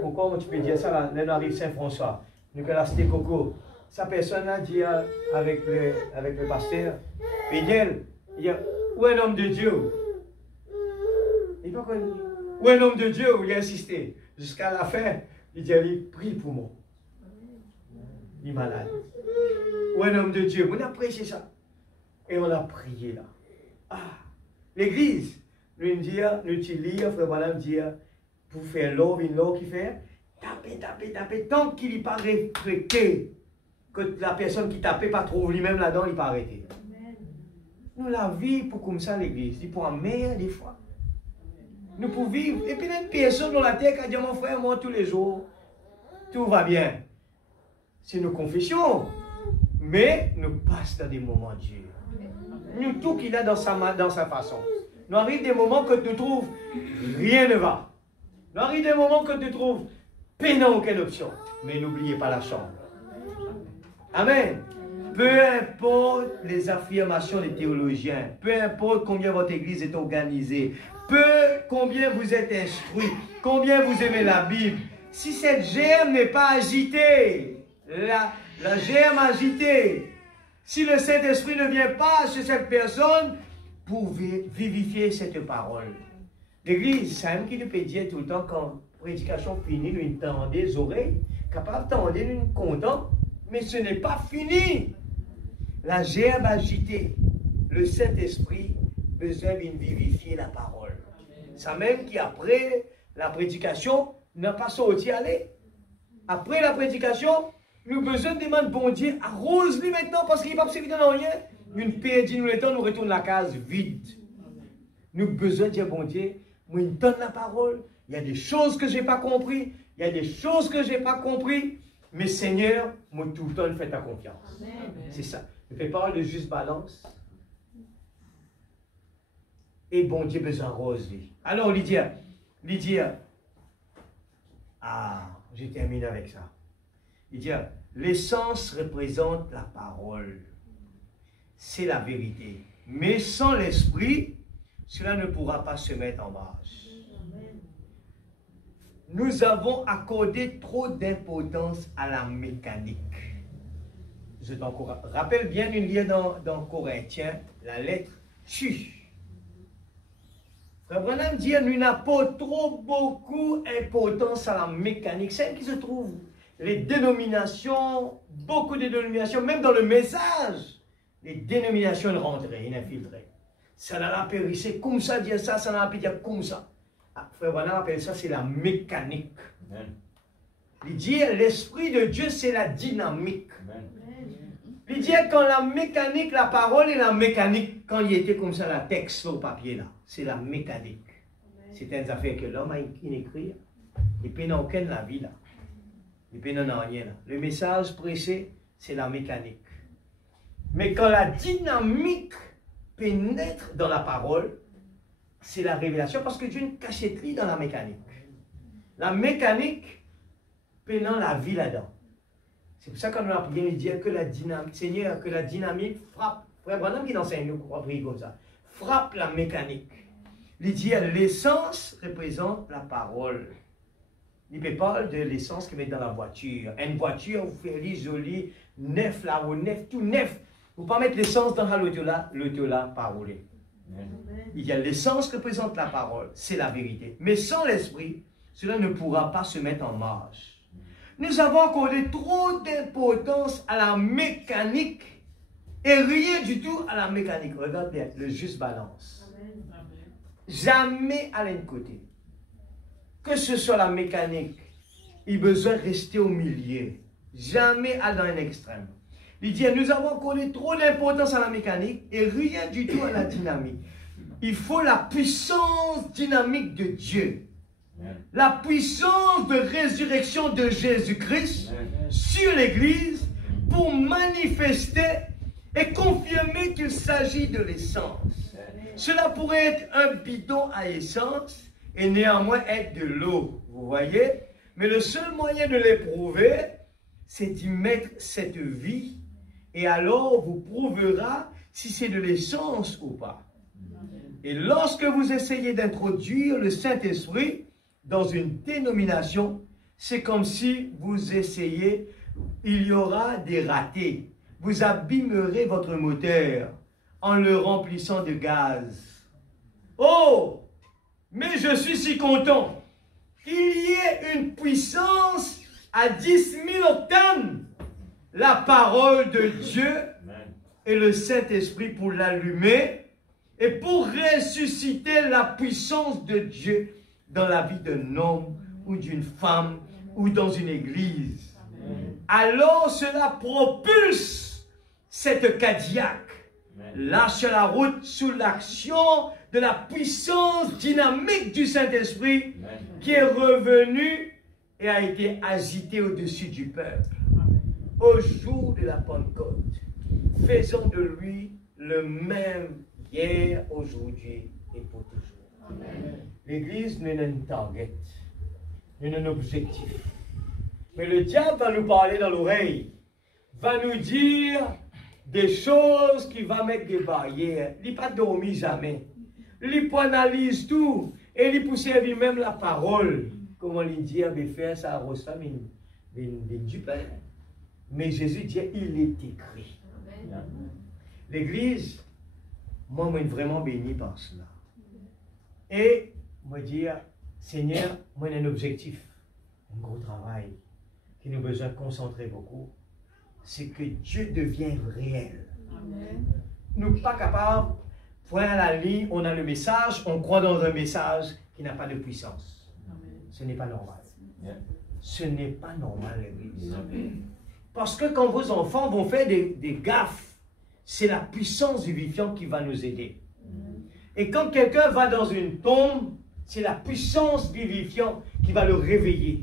pourquoi tu peux dire ça là, nous arrive Saint-François, nous avons la cité Coco. Sa personne a dit avec le pasteur, Péniel, il dit, où est un homme de Dieu? Il dit, où est un homme de Dieu? Il a insisté. Jusqu'à la fin, il dit, prie pour moi. Il est malade. Où est un homme de Dieu? On a prêché ça. Et on a prié là. Ah, l'église, nous utilisons, frère Madame dit, pour faire l'eau qui fait, taper, tant qu'il n'est pas respecté, que la personne qui tapait pas trouve lui-même là-dedans, il n'est pas arrêté. Nous la vivons pour comme ça l'église, il pour en mer des fois. Nous pouvons vivre, et puis il y a une personne dans la terre qui a dit, mon frère, moi tous les jours, tout va bien. C'est nos confessions, mais nous passons dans des moments durs. Nous, tout qu'il a dans sa façon. Nous arrive des moments que tu trouves, rien ne va. Nous arrive des moments que tu trouves, peinant aucune option. Mais n'oubliez pas la chambre. Amen. Peu importe les affirmations des théologiens, peu importe combien votre église est organisée, combien vous êtes instruits, combien vous aimez la Bible, si cette germe n'est pas agitée, la germe agitée, si le Saint-Esprit ne vient pas chez cette personne pour vivifier cette parole. L'église, c'est même qui nous peut dire tout le temps quand la prédication finit, nous tendons des oreilles, capable d'entendre, nous contents, mais ce n'est pas fini. La gerbe agitée, le Saint-Esprit besoin de vivifier la parole. Ça même qui après la prédication n'a pas sorti aller. Après la prédication, nous avons besoin de demander bon Dieu, arrose-lui maintenant parce qu'il n'est pas servi de rien. Une paix dit nous le temps, nous retournons la case vide. Nous avons besoin de dire bon Dieu, moi il me donne la parole, il y a des choses que je n'ai pas compris, il y a des choses que je n'ai pas compris, mais Seigneur, moi tout le temps, fais ta confiance. C'est ça. Ne fais pas de juste balance. Et bon Dieu besoin rose lui. Alors Lydia, je termine avec ça. Lydia, l'essence représente la parole. C'est la vérité. Mais sans l'esprit, cela ne pourra pas se mettre en marche. Nous avons accordé trop d'importance à la mécanique. Je t'encourage. Rappelle bien une ligne dans Corinthiens, la lettre Q. Frère Branham dit, nous n'avons pas trop beaucoup d'importance à la mécanique. C'est elle qui se trouve. Les dénominations, beaucoup de dénominations, même dans le message, les dénominations rentrées, infiltrées. Ça n'a pas périssé comme ça, dire ça, ça n'a pas dire comme ça. Frère Branham appelle ça, c'est la mécanique. Amen. Il dit, l'Esprit de Dieu, c'est la dynamique. Amen. Il dit, quand la mécanique, la parole et la mécanique, quand il était comme ça, la texte au papier, là, c'est la mécanique. C'est une affaire que l'homme a écrit. Il peut n'en aucune la vie, là. Il peut n'en rien, là. Le message pressé, c'est la mécanique. Mais quand la dynamique pénètre dans la parole, c'est la révélation, parce que Dieu a une cachetterie dans la mécanique. La mécanique pénant la vie là-dedans. C'est pour ça qu'on a prié, il dit que la dynamique, Seigneur, que la dynamique frappe. Frère Branham qui enseigne, nous croyons prier comme ça. Frappe la mécanique. Il dit l'essence représente la parole. Il peut parler de l'essence qu'il met dans la voiture. Une voiture, vous faites jolie, neuf là, ou neuf, tout neuf. Vous ne pouvez pas mettre l'essence dans l'auto là, parole. Il y a l'essence représente la parole, c'est la vérité. Mais sans l'esprit, cela ne pourra pas se mettre en marche. Nous avons accordé trop d'importance à la mécanique et rien du tout à la mécanique. Regarde bien, le juste balance. Amen. Jamais à l'un côté. Que ce soit la mécanique, il a besoin de rester au milieu. Jamais à dans un extrême. Il dit, nous avons accordé trop d'importance à la mécanique et rien du tout à la dynamique. Il faut la puissance dynamique de Dieu. La puissance de résurrection de Jésus-Christ sur l'Église pour manifester et confirmer qu'il s'agit de l'essence. Cela pourrait être un bidon à essence et néanmoins être de l'eau, vous voyez? Mais le seul moyen de l'éprouver, c'est d'y mettre cette vie et alors vous prouvera si c'est de l'essence ou pas. Et lorsque vous essayez d'introduire le Saint-Esprit dans une dénomination, c'est comme si vous essayez, il y aura des ratés. Vous abîmerez votre moteur en le remplissant de gaz. Oh, mais je suis si content qu'il y ait une puissance à 10 000 octanes. La parole de Dieu et le Saint-Esprit pour l'allumer et pour ressusciter la puissance de Dieu dans la vie d'un homme ou d'une femme ou dans une église. Alors cela propulse cette Cadillac là sur la route sous l'action de la puissance dynamique du Saint-Esprit qui est revenu et a été agité au-dessus du peuple. Au jour de la Pentecôte, faisons de lui le même hier, aujourd'hui et pour toujours. L'Église n'est un target, n'est un objectif. Mais le diable va nous parler dans l'oreille, va nous dire des choses qui vont mettre des barrières. Il n'a pas dormi jamais. Il analyse tout et il peut servir même la parole. Comment il dit, faire ça ressemble du pain. Mais Jésus dit, il est écrit. L'Église, moi, je suis vraiment béni par cela. Et, moi, dire, Seigneur, moi, j'ai un objectif, un gros travail, qui nous a besoin de concentrer beaucoup, c'est que Dieu devienne réel. Amen. Nous ne sommes pas capables, point à la ligne, on a le message, on croit dans un message qui n'a pas de puissance. Amen. Ce n'est pas normal. Yeah. Ce n'est pas normal, l'église. Parce que quand vos enfants vont faire des gaffes, c'est la puissance vivifiante qui va nous aider. Et quand quelqu'un va dans une tombe, c'est la puissance vivifiante qui va le réveiller.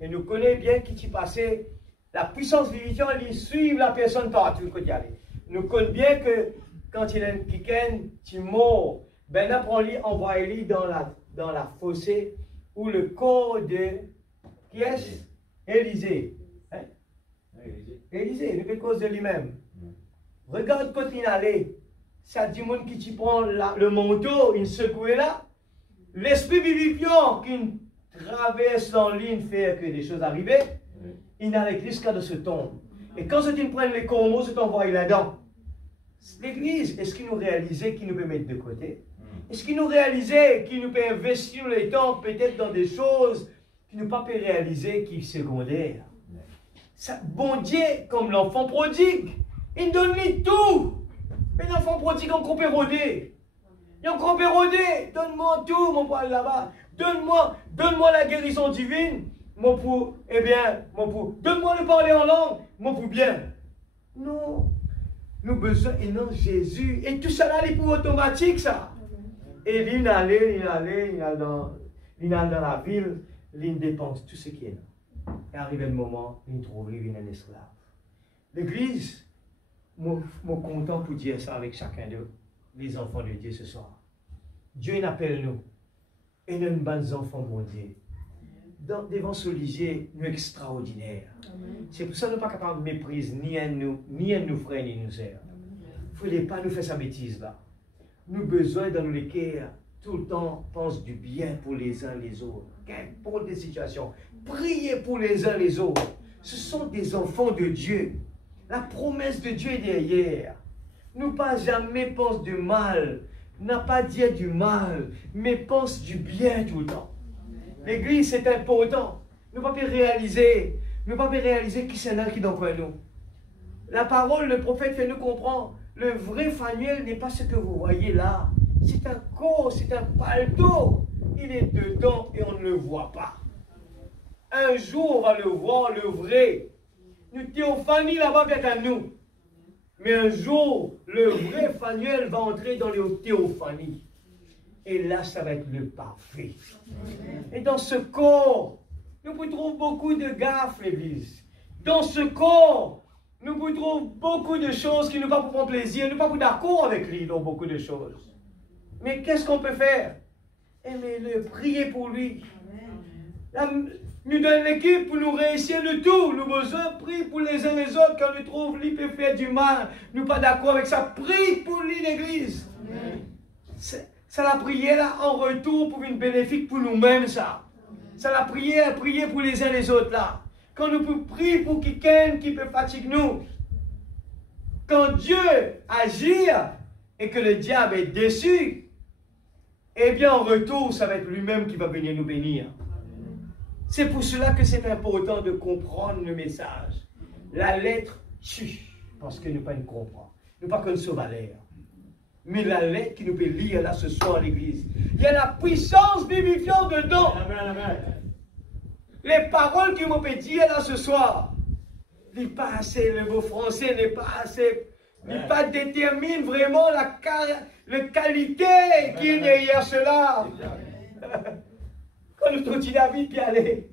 Et nous connaissons bien qui t'y passait. La puissance vivifiante, elle suit la personne partout qu'il y a. Nous connaissons bien que quand il y a un quelqu'un qui mort, ben après on envoie lui dans la fossée où le corps de qui est Élisée. Hein? Élisée, le cause de lui-même. Regarde quand il allait. Ça dit monde qui prend le manteau, il secoue là. L'esprit vivifiant qui traverse en ligne, fait que des choses arrivent. Il n'a l'église qu'à de ce tombe. Et quand tu prends les corbeaux, tu t'envoies là-dedans. L'église, est-ce qu'il nous réalisait qu'il nous peut mettre de côté? Est-ce qu'il nous réalisait qu'il nous peut investir les temps peut-être dans des choses qu'il nous pas peut réaliser qui sont secondaires? Ça, bon Dieu, comme l'enfant prodigue, il donne lui tout. Mais l'enfant prodigue encore peut rôder. Il a encore peut rôder. Donne-moi tout, mon poil là-bas. Donne-moi la guérison divine. Mon pour, eh bien, mon pour. Donne-moi le parler en langue. Mon pour bien. Non. Nous besoin, et non Jésus. Et tout ça là, il est pour automatique, ça. Et il allait dans la ville, il dépense tout ce qui est là. Et arrivé le moment, il trouve, il vient un esclave. L'église, moi content pour dire ça avec chacun de les enfants de Dieu ce soir. Dieu appelle nous. Et nous, bonnes enfants, mon Dieu. Devant ce lycée, nous extraordinaire. C'est pour ça que nous ne sommes pas capables de mépriser ni à nous frères, ni à nous sœurs. Il ne faut pas nous faire sa bêtise là. Nous avons besoin dans nos cœurs, tout le temps, pense du bien pour les uns les autres. Qu'importe les situations, priez pour les uns les autres. Ce sont des enfants de Dieu. La promesse de Dieu est derrière. Nous pas jamais pense du mal, n'a pas dit du mal, mais pense du bien tout le temps. L'église, c'est important. Nous ne pouvons pas réaliser qui c'est là qui est dans nous. La parole, le prophète fait nous comprendre. Le vrai Phanuel n'est pas ce que vous voyez là. C'est un corps, c'est un paletot. Il est dedans et on ne le voit pas. Un jour, on va le voir, le vrai. Une théophanie là-bas vient à nous. Mais un jour, le vrai Phanuel va entrer dans les théophanies. Et là, ça va être le parfait. Et dans ce corps, nous pouvons trouver beaucoup de gaffes, l'église. Dans ce corps, nous pouvons trouver beaucoup de choses qui nous pas pour prendre plaisir, nous pas pour d'accord avec lui dans beaucoup de choses. Mais qu'est-ce qu'on peut faire? Aimez-le, priez pour lui. Là, nous donne l'équipe pour nous réussir le tout. Nous avons besoin de prier pour les uns les autres. Quand nous trouvons lui peut faire du mal, nous pas d'accord avec ça. Prie pour lui, l'église. Ça la prière là en retour pour une bénéfique pour nous-mêmes, ça. Ça la prière, prier pour les uns les autres là. Quand nous pouvons prier pour quelqu'un qui peut fatiguer nous. Quand Dieu agit et que le diable est déçu, eh bien en retour, ça va être lui-même qui va venir nous bénir. C'est pour cela que c'est important de comprendre le message. La lettre tue, parce que nous ne pouvons pas comprendre. Nous ne pas qu'on sauve à l'air. Mais la lettre qui nous peut lire là ce soir à l'église, il y a la puissance vivifiante dedans. Les paroles qui m'ont peut dire là ce soir, n'est pas assez, le mot français n'est pas assez, n'est pas détermine vraiment la qualité qui est derrière cela. Quand nous trouvons David puis aller,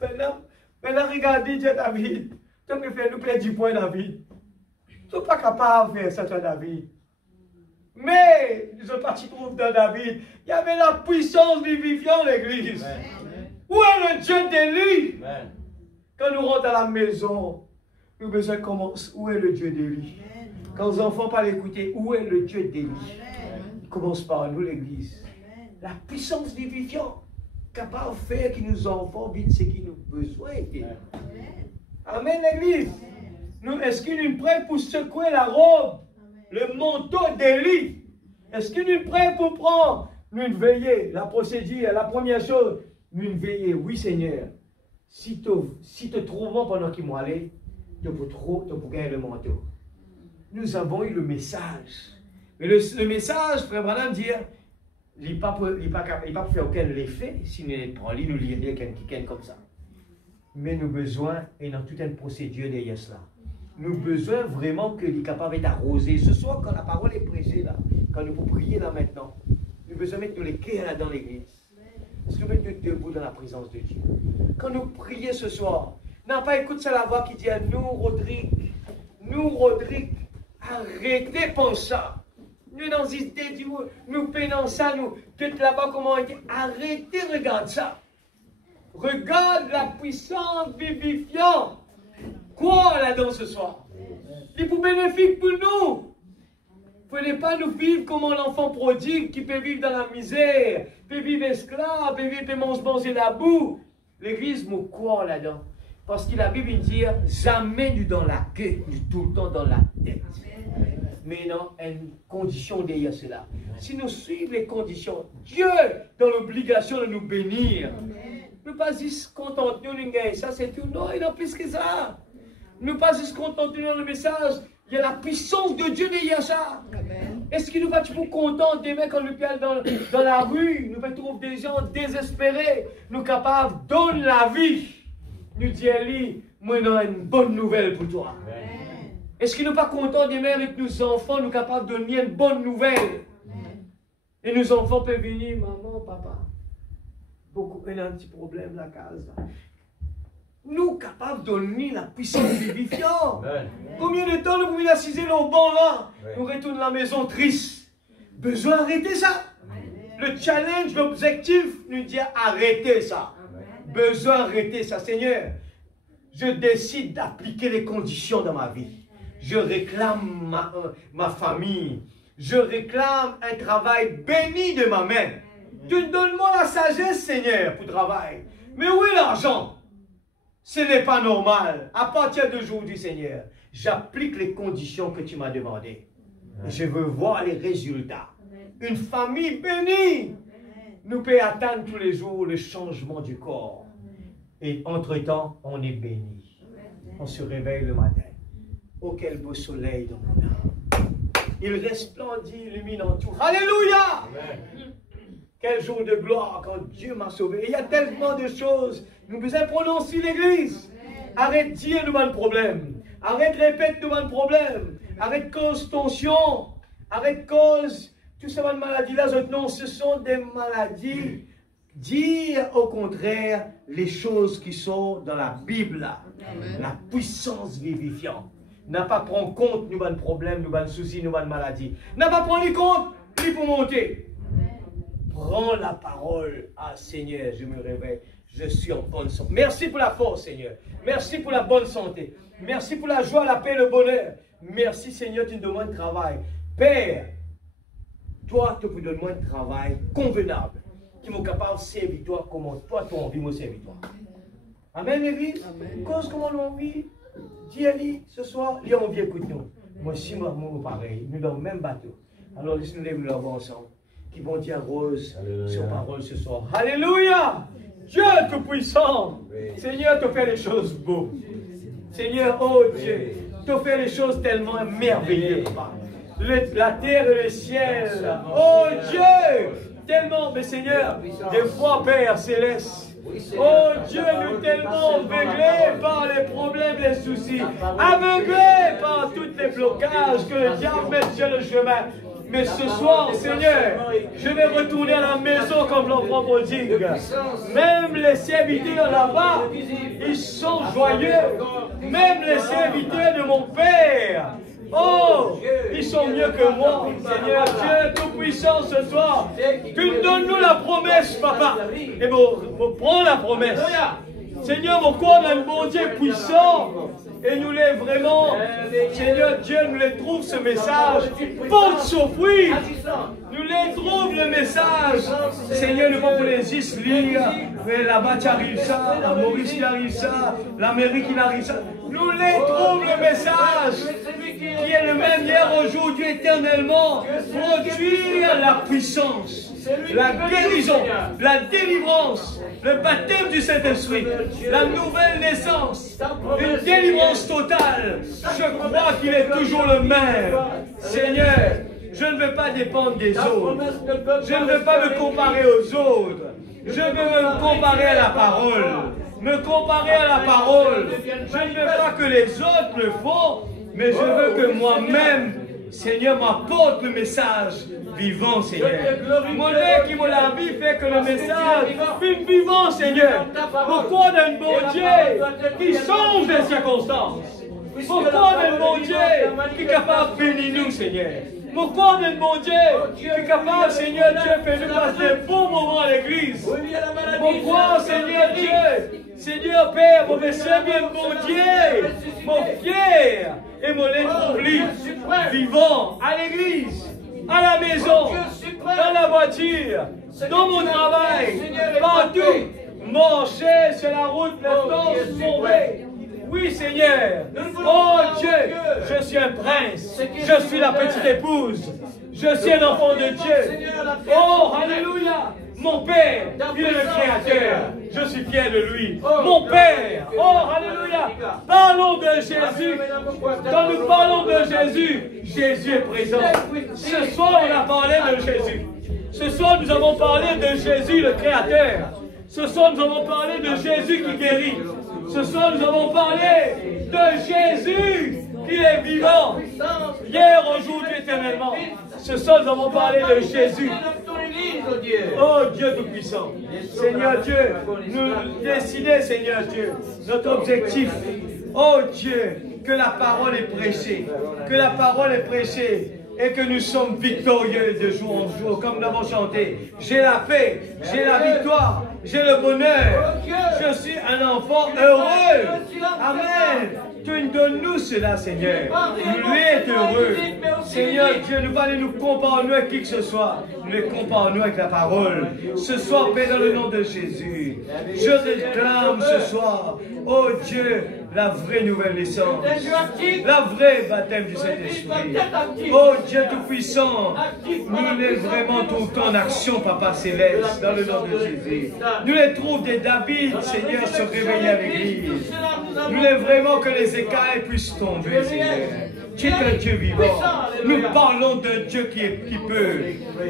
maintenant regardez Dieu David, tu préfères nous perdre du point David. Tu n'es pas capable de faire ça toi David. Mais nous sommes partis trouver dans David, il y avait la puissance vivifiante de l'église. Où est le Dieu d'Élie? Quand nous rentrons à la maison, nous besoin commencer. Où est le Dieu d'Élie? Quand les enfants parlent écouter, où est le Dieu d'Élie? Il commence par nous, l'église. La puissance vivifiante, capable de faire que nos enfants vivent ce qu'ils ont besoin. Amen, l'église. Est-ce qu'il nous prêt pour secouer la robe, le manteau d'Élie? Est-ce qu'il nous prêt pour prendre, nous veiller, la procédure, la première chose? Nous veiller, oui Seigneur, si te trouvons pendant qu'il m'a allé, tu peux gagner le manteau. Nous avons eu le message. Mais le message, frère Branham dit, il n'a pas fait aucun effet si nous ne prenons nous lire quelqu'un comme ça. Mais nous avons besoin, et dans toute une procédure derrière cela, nous avons besoin vraiment que les capables d'être arrosés. Ce soir, quand la parole est prêchée là, quand nous pouvons prier là maintenant, nous avons besoin de mettre les cœurs là dans l'église. Parce que nous mettons debout dans la présence de Dieu. Quand nous prions ce soir, n'a pas écouté ça la voix qui dit à nous, Rodrigue, arrêtez pour ça. Nous dans ces idées du monde, nous peinons ça, nous, peut-être là-bas, comment on dit, arrêtez, regarde ça. Regarde la puissance vivifiante. Quoi là-dedans ce soir? C'est pour bénéfique pour nous. Ne voulez pas nous vivre comme un enfant prodigue qui peut vivre dans la misère, peut vivre esclave, peut vivre manger la boue. L'église me croit là-dedans. Parce que la Bible dit, jamais nous dans la queue, nous tout le temps dans la tête. Mais non, une condition derrière cela. Si nous suivons les conditions, Dieu dans l'obligation de nous bénir. Ne pas juste contenter nous, ça c'est tout. Non, il y a plus que ça. Ne pas juste contenter dans le message. Il y a la puissance de Dieu derrière ça. Est-ce qu'il nous va toujours content demain quand nous allons dans la rue, nous trouver des gens désespérés, nous capables de donner la vie. Nous disons, moi, j'ai une bonne nouvelle pour toi. Est-ce qu'il n'est pas content demain avec nos enfants, nous capables de donner une bonne nouvelle? Et nos enfants peuvent venir, maman, papa, beaucoup, il y a un petit problème, la case. Nous capables de donner la puissance vivifiante. Combien de temps nous pouvons assiser nos bancs là? Nous retournons à la maison triste. Besoin d'arrêter ça. Le challenge, l'objectif, nous dit arrêtez ça. Besoin d'arrêter ça. Seigneur, je décide d'appliquer les conditions dans ma vie. Je réclame ma famille. Je réclame un travail béni de ma main. Tu donnes-moi la sagesse, Seigneur, pour travail. Mais où est l'argent? Ce n'est pas normal. À partir d'aujourd'hui, Seigneur, j'applique les conditions que tu m'as demandées. Je veux voir les résultats. Une famille bénie nous peut atteindre tous les jours le changement du corps. Et entre-temps, on est béni. On se réveille le matin. Oh, quel beau soleil dans mon âme. Il resplendit, illuminant tout. Alléluia! Amen. Quel jour de gloire quand Dieu m'a sauvé. Et il y a tellement de choses. Nous devons prononcer l'église. Arrête de dire nous avons un problème. Arrête de répéter nous avons un problème. Arrête de cause tension. Arrête de cause tout ces maladies-là. Non, ce sont des maladies. Dire au contraire les choses qui sont dans la Bible. Amen. La puissance vivifiante. N'a pas prendre compte nous avons un problème, nous avons un souci, nous avons une maladie. N'a pas prendre compte, il faut monter. Prends la parole. Ah Seigneur, je me réveille. Je suis en bonne santé. Merci pour la force, Seigneur. Merci pour la bonne santé. Merci pour la joie, la paix, le bonheur. Merci, Seigneur, tu me demandes de travail. Père, toi, tu peux donner moi un travail convenable. Qui m'est capable de servir toi comme toi, tu as envie de me servir toi. Amen, l'église. Cause comment on a envie. Dis-lui ce soir, il a envie écoute-nous. Moi aussi, moi, pareil. Nous dans le même bateau. Alors, laisse-nous lève nous l'avons ensemble. Qui vont dire rose sur parole ce soir. Alléluia! Dieu tout-puissant. Seigneur, tu fais les choses beaux. Seigneur, oh Dieu, tu fais les choses tellement merveilleuses. La terre et le ciel. Oh Dieu, tellement, mais Seigneur, des fois, Père céleste. Oh Dieu, nous tellement aveuglés par les problèmes, les soucis, aveuglés par tous les blocages que le diable met sur le chemin. Mais ce soir, Seigneur, je vais retourner à la maison comme l'enfant prodigue. Même les serviteurs là-bas, ils sont joyeux. Même les serviteurs de mon Père. Oh, ils sont mieux que moi, Seigneur Dieu Tout-Puissant ce soir. Tu donnes-nous la promesse, Papa. Et me prends la promesse. Seigneur, mon corps a un bon Dieu puissant. Et nous les vraiment, Seigneur Dieu, nous les trouve ce message. Porte son fruit. Nous les trouve le message. Seigneur, nous pouvons les juste lire. Mais là-bas, tu arrives ça. La Maurice, qui arrive ça. L'Amérique, il arrive ça. Nous les trouve le message. Qui est le même hier, aujourd'hui, éternellement. Produire la puissance, la guérison, la délivrance, le baptême du Saint-Esprit, la nouvelle naissance, une délivrance totale. Je crois qu'il est toujours le même. Seigneur, je ne veux pas dépendre des autres. Je ne veux pas me comparer aux autres. Je veux me comparer à la parole. me comparer à la parole. Je ne veux pas que les autres le font, mais je veux que moi-même, Seigneur, m'apporte le message vivant, Seigneur. Mon Dieu qui me l'a vie fait que le message est vivant, Seigneur. Pourquoi d'un bon Dieu qui change les circonstances? Pourquoi d'un bon Dieu qui est capable de bénir nous, Seigneur? Pourquoi d'un bon Dieu qui est capable, Seigneur Dieu, de nous passer des bons moments à l'église? Pourquoi, Seigneur Dieu, Seigneur Père, mon Messie, bien bon Dieu, mon fier et mon étrouvli, vivant à l'église, à la maison, dans la voiture, dans mon travail, partout, marcher sur la route, maintenant, sauver. Oui, Seigneur. Oh Dieu, je suis un prince. Je suis la petite épouse. Je suis un enfant de Dieu. Oh, alléluia. Mon Père, il est le Créateur. Je suis fier de lui. Mon Père, oh, alléluia. Parlons de Jésus. Quand nous parlons de Jésus, Jésus est présent. Ce soir, on a parlé de Jésus. Ce soir, nous avons parlé de Jésus, le Créateur. Ce soir, nous avons parlé de Jésus qui guérit. Ce soir, nous avons parlé de Jésus qui est vivant, hier, aujourd'hui, éternellement. Ce soir, nous avons parlé de Jésus. Oh Dieu Tout-Puissant, Seigneur Dieu, nous décider, Seigneur Dieu, notre objectif. Oh Dieu, que la parole est prêchée, que la parole est prêchée. Et que nous sommes victorieux de jour en jour, comme nous avons chanté. J'ai la paix, j'ai la victoire, j'ai le bonheur. Je suis un enfant heureux. Amen. Tu donnes-nous cela, Seigneur. Nous êtes heureux. Seigneur Dieu, nous pas nous comparer avec qui que ce soit. Nous les comparons avec la parole. Ce soir, Père, dans le nom de Jésus, je réclame ce soir, oh Dieu, la vraie nouvelle naissance, la vraie baptême du Saint-Esprit. Oh Dieu Tout-Puissant, nous les vraiment tout le temps en action, Papa Céleste, dans le nom de Jésus. Nous les trouvons des David, Seigneur, se réveiller à l'église. Nous les vraiment que les écailles puissent tomber, Seigneur. Tu es un Dieu vivant. Nous parlons d'un Dieu qui peut.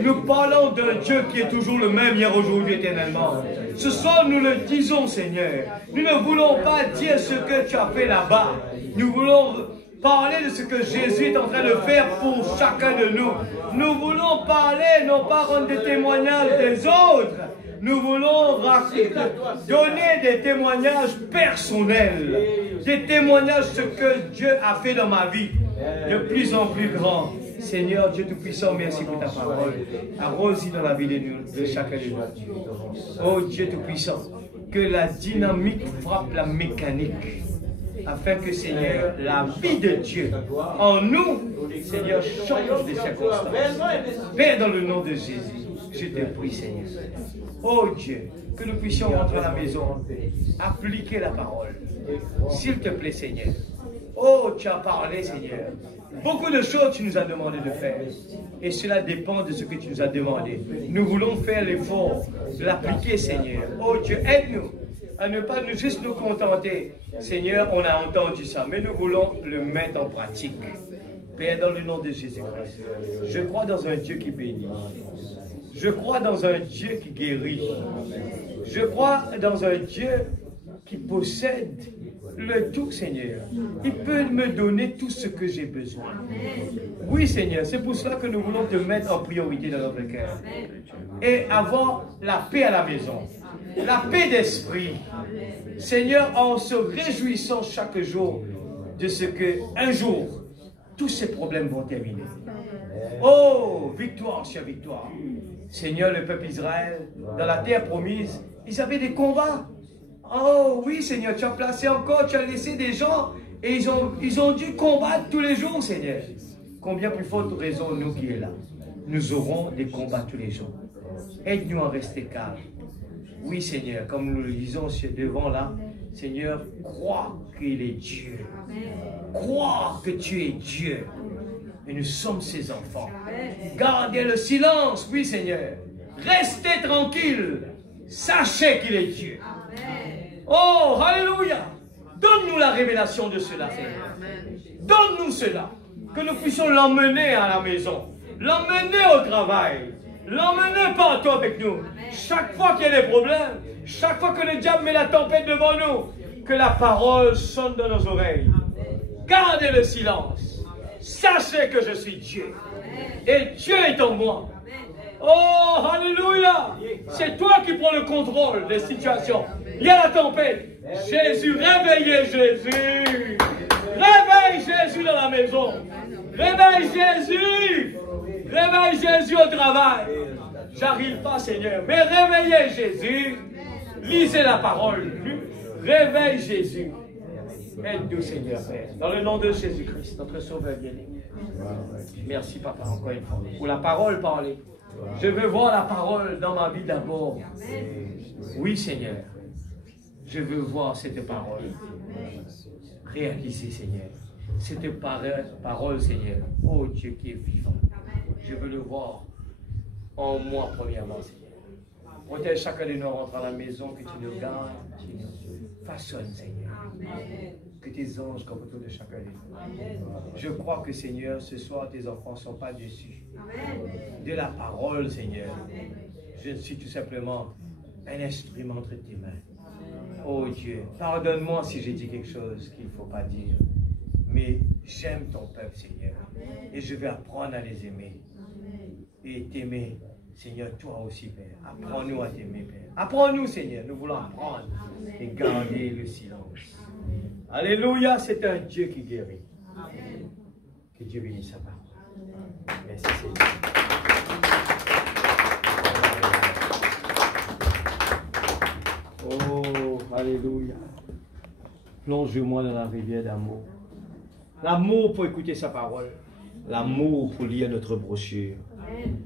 Nous parlons d'un Dieu qui est toujours le même hier, aujourd'hui, éternellement. Ce soir, nous le disons, Seigneur. Nous ne voulons pas dire ce que tu as fait là-bas. Nous voulons parler de ce que Jésus est en train de faire pour chacun de nous. Nous voulons parler, non pas rendre des témoignages des autres. Nous voulons donner des témoignages personnels. Des témoignages de ce que Dieu a fait dans ma vie. De plus en plus grand. Seigneur Dieu Tout-Puissant, merci pour ta parole. Arrose dans la vie de chacun de nous. Oh Dieu Tout-Puissant, que la dynamique frappe la mécanique. Afin que, Seigneur, la vie de Dieu en nous, Seigneur, change des circonstances. Père, dans le nom de Jésus, je te prie, Seigneur. Oh Dieu, que nous puissions rentrer à la maison, appliquer la parole. S'il te plaît, Seigneur. Oh, tu as parlé, Seigneur. Beaucoup de choses tu nous as demandé de faire. Et cela dépend de ce que tu nous as demandé. Nous voulons faire l'effort de l'appliquer, Seigneur. Oh Dieu, aide-nous à ne pas juste nous contenter. Seigneur, on a entendu ça, mais nous voulons le mettre en pratique. Père, dans le nom de Jésus-Christ, je crois dans un Dieu qui bénit. Je crois dans un Dieu qui guérit. Je crois dans un Dieu qui possède le tout, Seigneur. Il peut me donner tout ce que j'ai besoin. Oui, Seigneur, c'est pour cela que nous voulons te mettre en priorité dans notre cœur. Et avoir la paix à la maison. La paix d'esprit. Seigneur, en se réjouissant chaque jour de ce que un jour, tous ces problèmes vont terminer. Oh, victoire sur victoire. Seigneur, le peuple Israël, dans la terre promise, ils avaient des combats. Oh oui, Seigneur, tu as placé encore, tu as laissé des gens et ils ont dû combattre tous les jours, Seigneur. Combien plus forte raison, nous qui est là, nous aurons des combats tous les jours. Aide-nous à rester calmes. Oui, Seigneur, comme nous le disons devant là, Seigneur, crois qu'il est Dieu. Crois que tu es Dieu. Et nous sommes ses enfants. Gardez le silence, oui, Seigneur. Restez tranquille. Sachez qu'il est Dieu. Oh, alléluia. Donne-nous la révélation de cela, Seigneur. Donne-nous cela. Que nous puissions l'emmener à la maison. L'emmener au travail. L'emmener partout avec nous. Chaque fois qu'il y a des problèmes, Chaque fois que le diable met la tempête devant nous, que la parole sonne dans nos oreilles. Gardez le silence. Sachez que je suis Dieu. Et Dieu est en moi. Oh, alléluia. C'est toi qui prends le contrôle des situations. Il y a la tempête. Jésus, réveillez Jésus. Réveille Jésus dans la maison. Réveille Jésus. Réveille Jésus au travail. J'arrive pas, Seigneur. Mais réveillez Jésus. Lisez la parole. Réveille Jésus. Aide-nous, Seigneur, Père. Dans le nom de Jésus-Christ, notre Sauveur bien-aimé. Merci, Papa, encore une fois. Pour la parole parlée. Je veux voir la parole dans ma vie d'abord. Oui, Seigneur. Je veux voir cette parole réalisée, Seigneur. Cette parole, Seigneur. Oh Dieu qui est vivant. Je veux le voir en moi, premièrement, Seigneur. Protège chacun de nous rentrant à la maison, que tu nous gardes, tu nous façonnes, Seigneur. Que tes anges comme autour de chacun de nous. Je crois que, Seigneur, ce soir, tes enfants ne sont pas déçus de la parole, Seigneur. Je suis tout simplement un instrument entre tes mains. Oh Dieu, pardonne-moi si j'ai dit quelque chose qu'il ne faut pas dire. Mais j'aime ton peuple, Seigneur. Et je vais apprendre à les aimer. Et t'aimer, Seigneur, toi aussi, Père. Apprends-nous à t'aimer, Père. Apprends-nous, Seigneur. Nous voulons apprendre et garder le silence. Alléluia, c'est un Dieu qui guérit. Amen. Que Dieu bénisse sa parole. Merci, Seigneur. Oh, alléluia. Plonge-moi dans la rivière d'amour. L'amour pour écouter sa parole. L'amour pour lire notre brochure.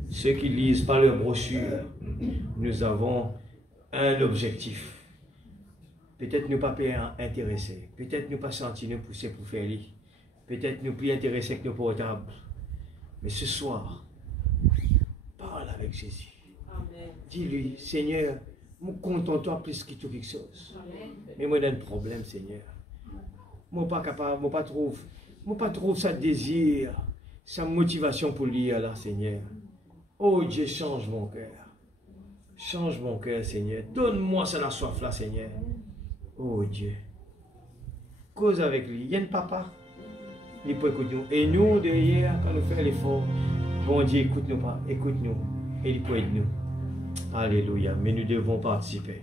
Ceux qui lisent pas leur brochure, nous avons un objectif. Peut-être nous pas intéressés. Peut-être nous pas sentir nous pousser pour faire lire. Peut-être nous plus intéressés que nos portables. Mais ce soir, parle avec Jésus. Dis-lui, Seigneur, moi contente-toi plus que toute chose. Mais moi j'ai un problème, Seigneur. Moi pas capable, moi pas trouve ça désir, sa motivation pour lire là, Seigneur. Oh Dieu, change mon cœur. Change mon cœur, Seigneur. Donne-moi ça la soif là, Seigneur. Oh Dieu. Cause avec lui. Il y a un papa. Il peut écouter nous. Et nous, derrière, quand nous faisons l'effort, bon Dieu, écoute-nous pas. Écoute-nous. Et il peut aider nous. Alléluia. Mais nous devons participer.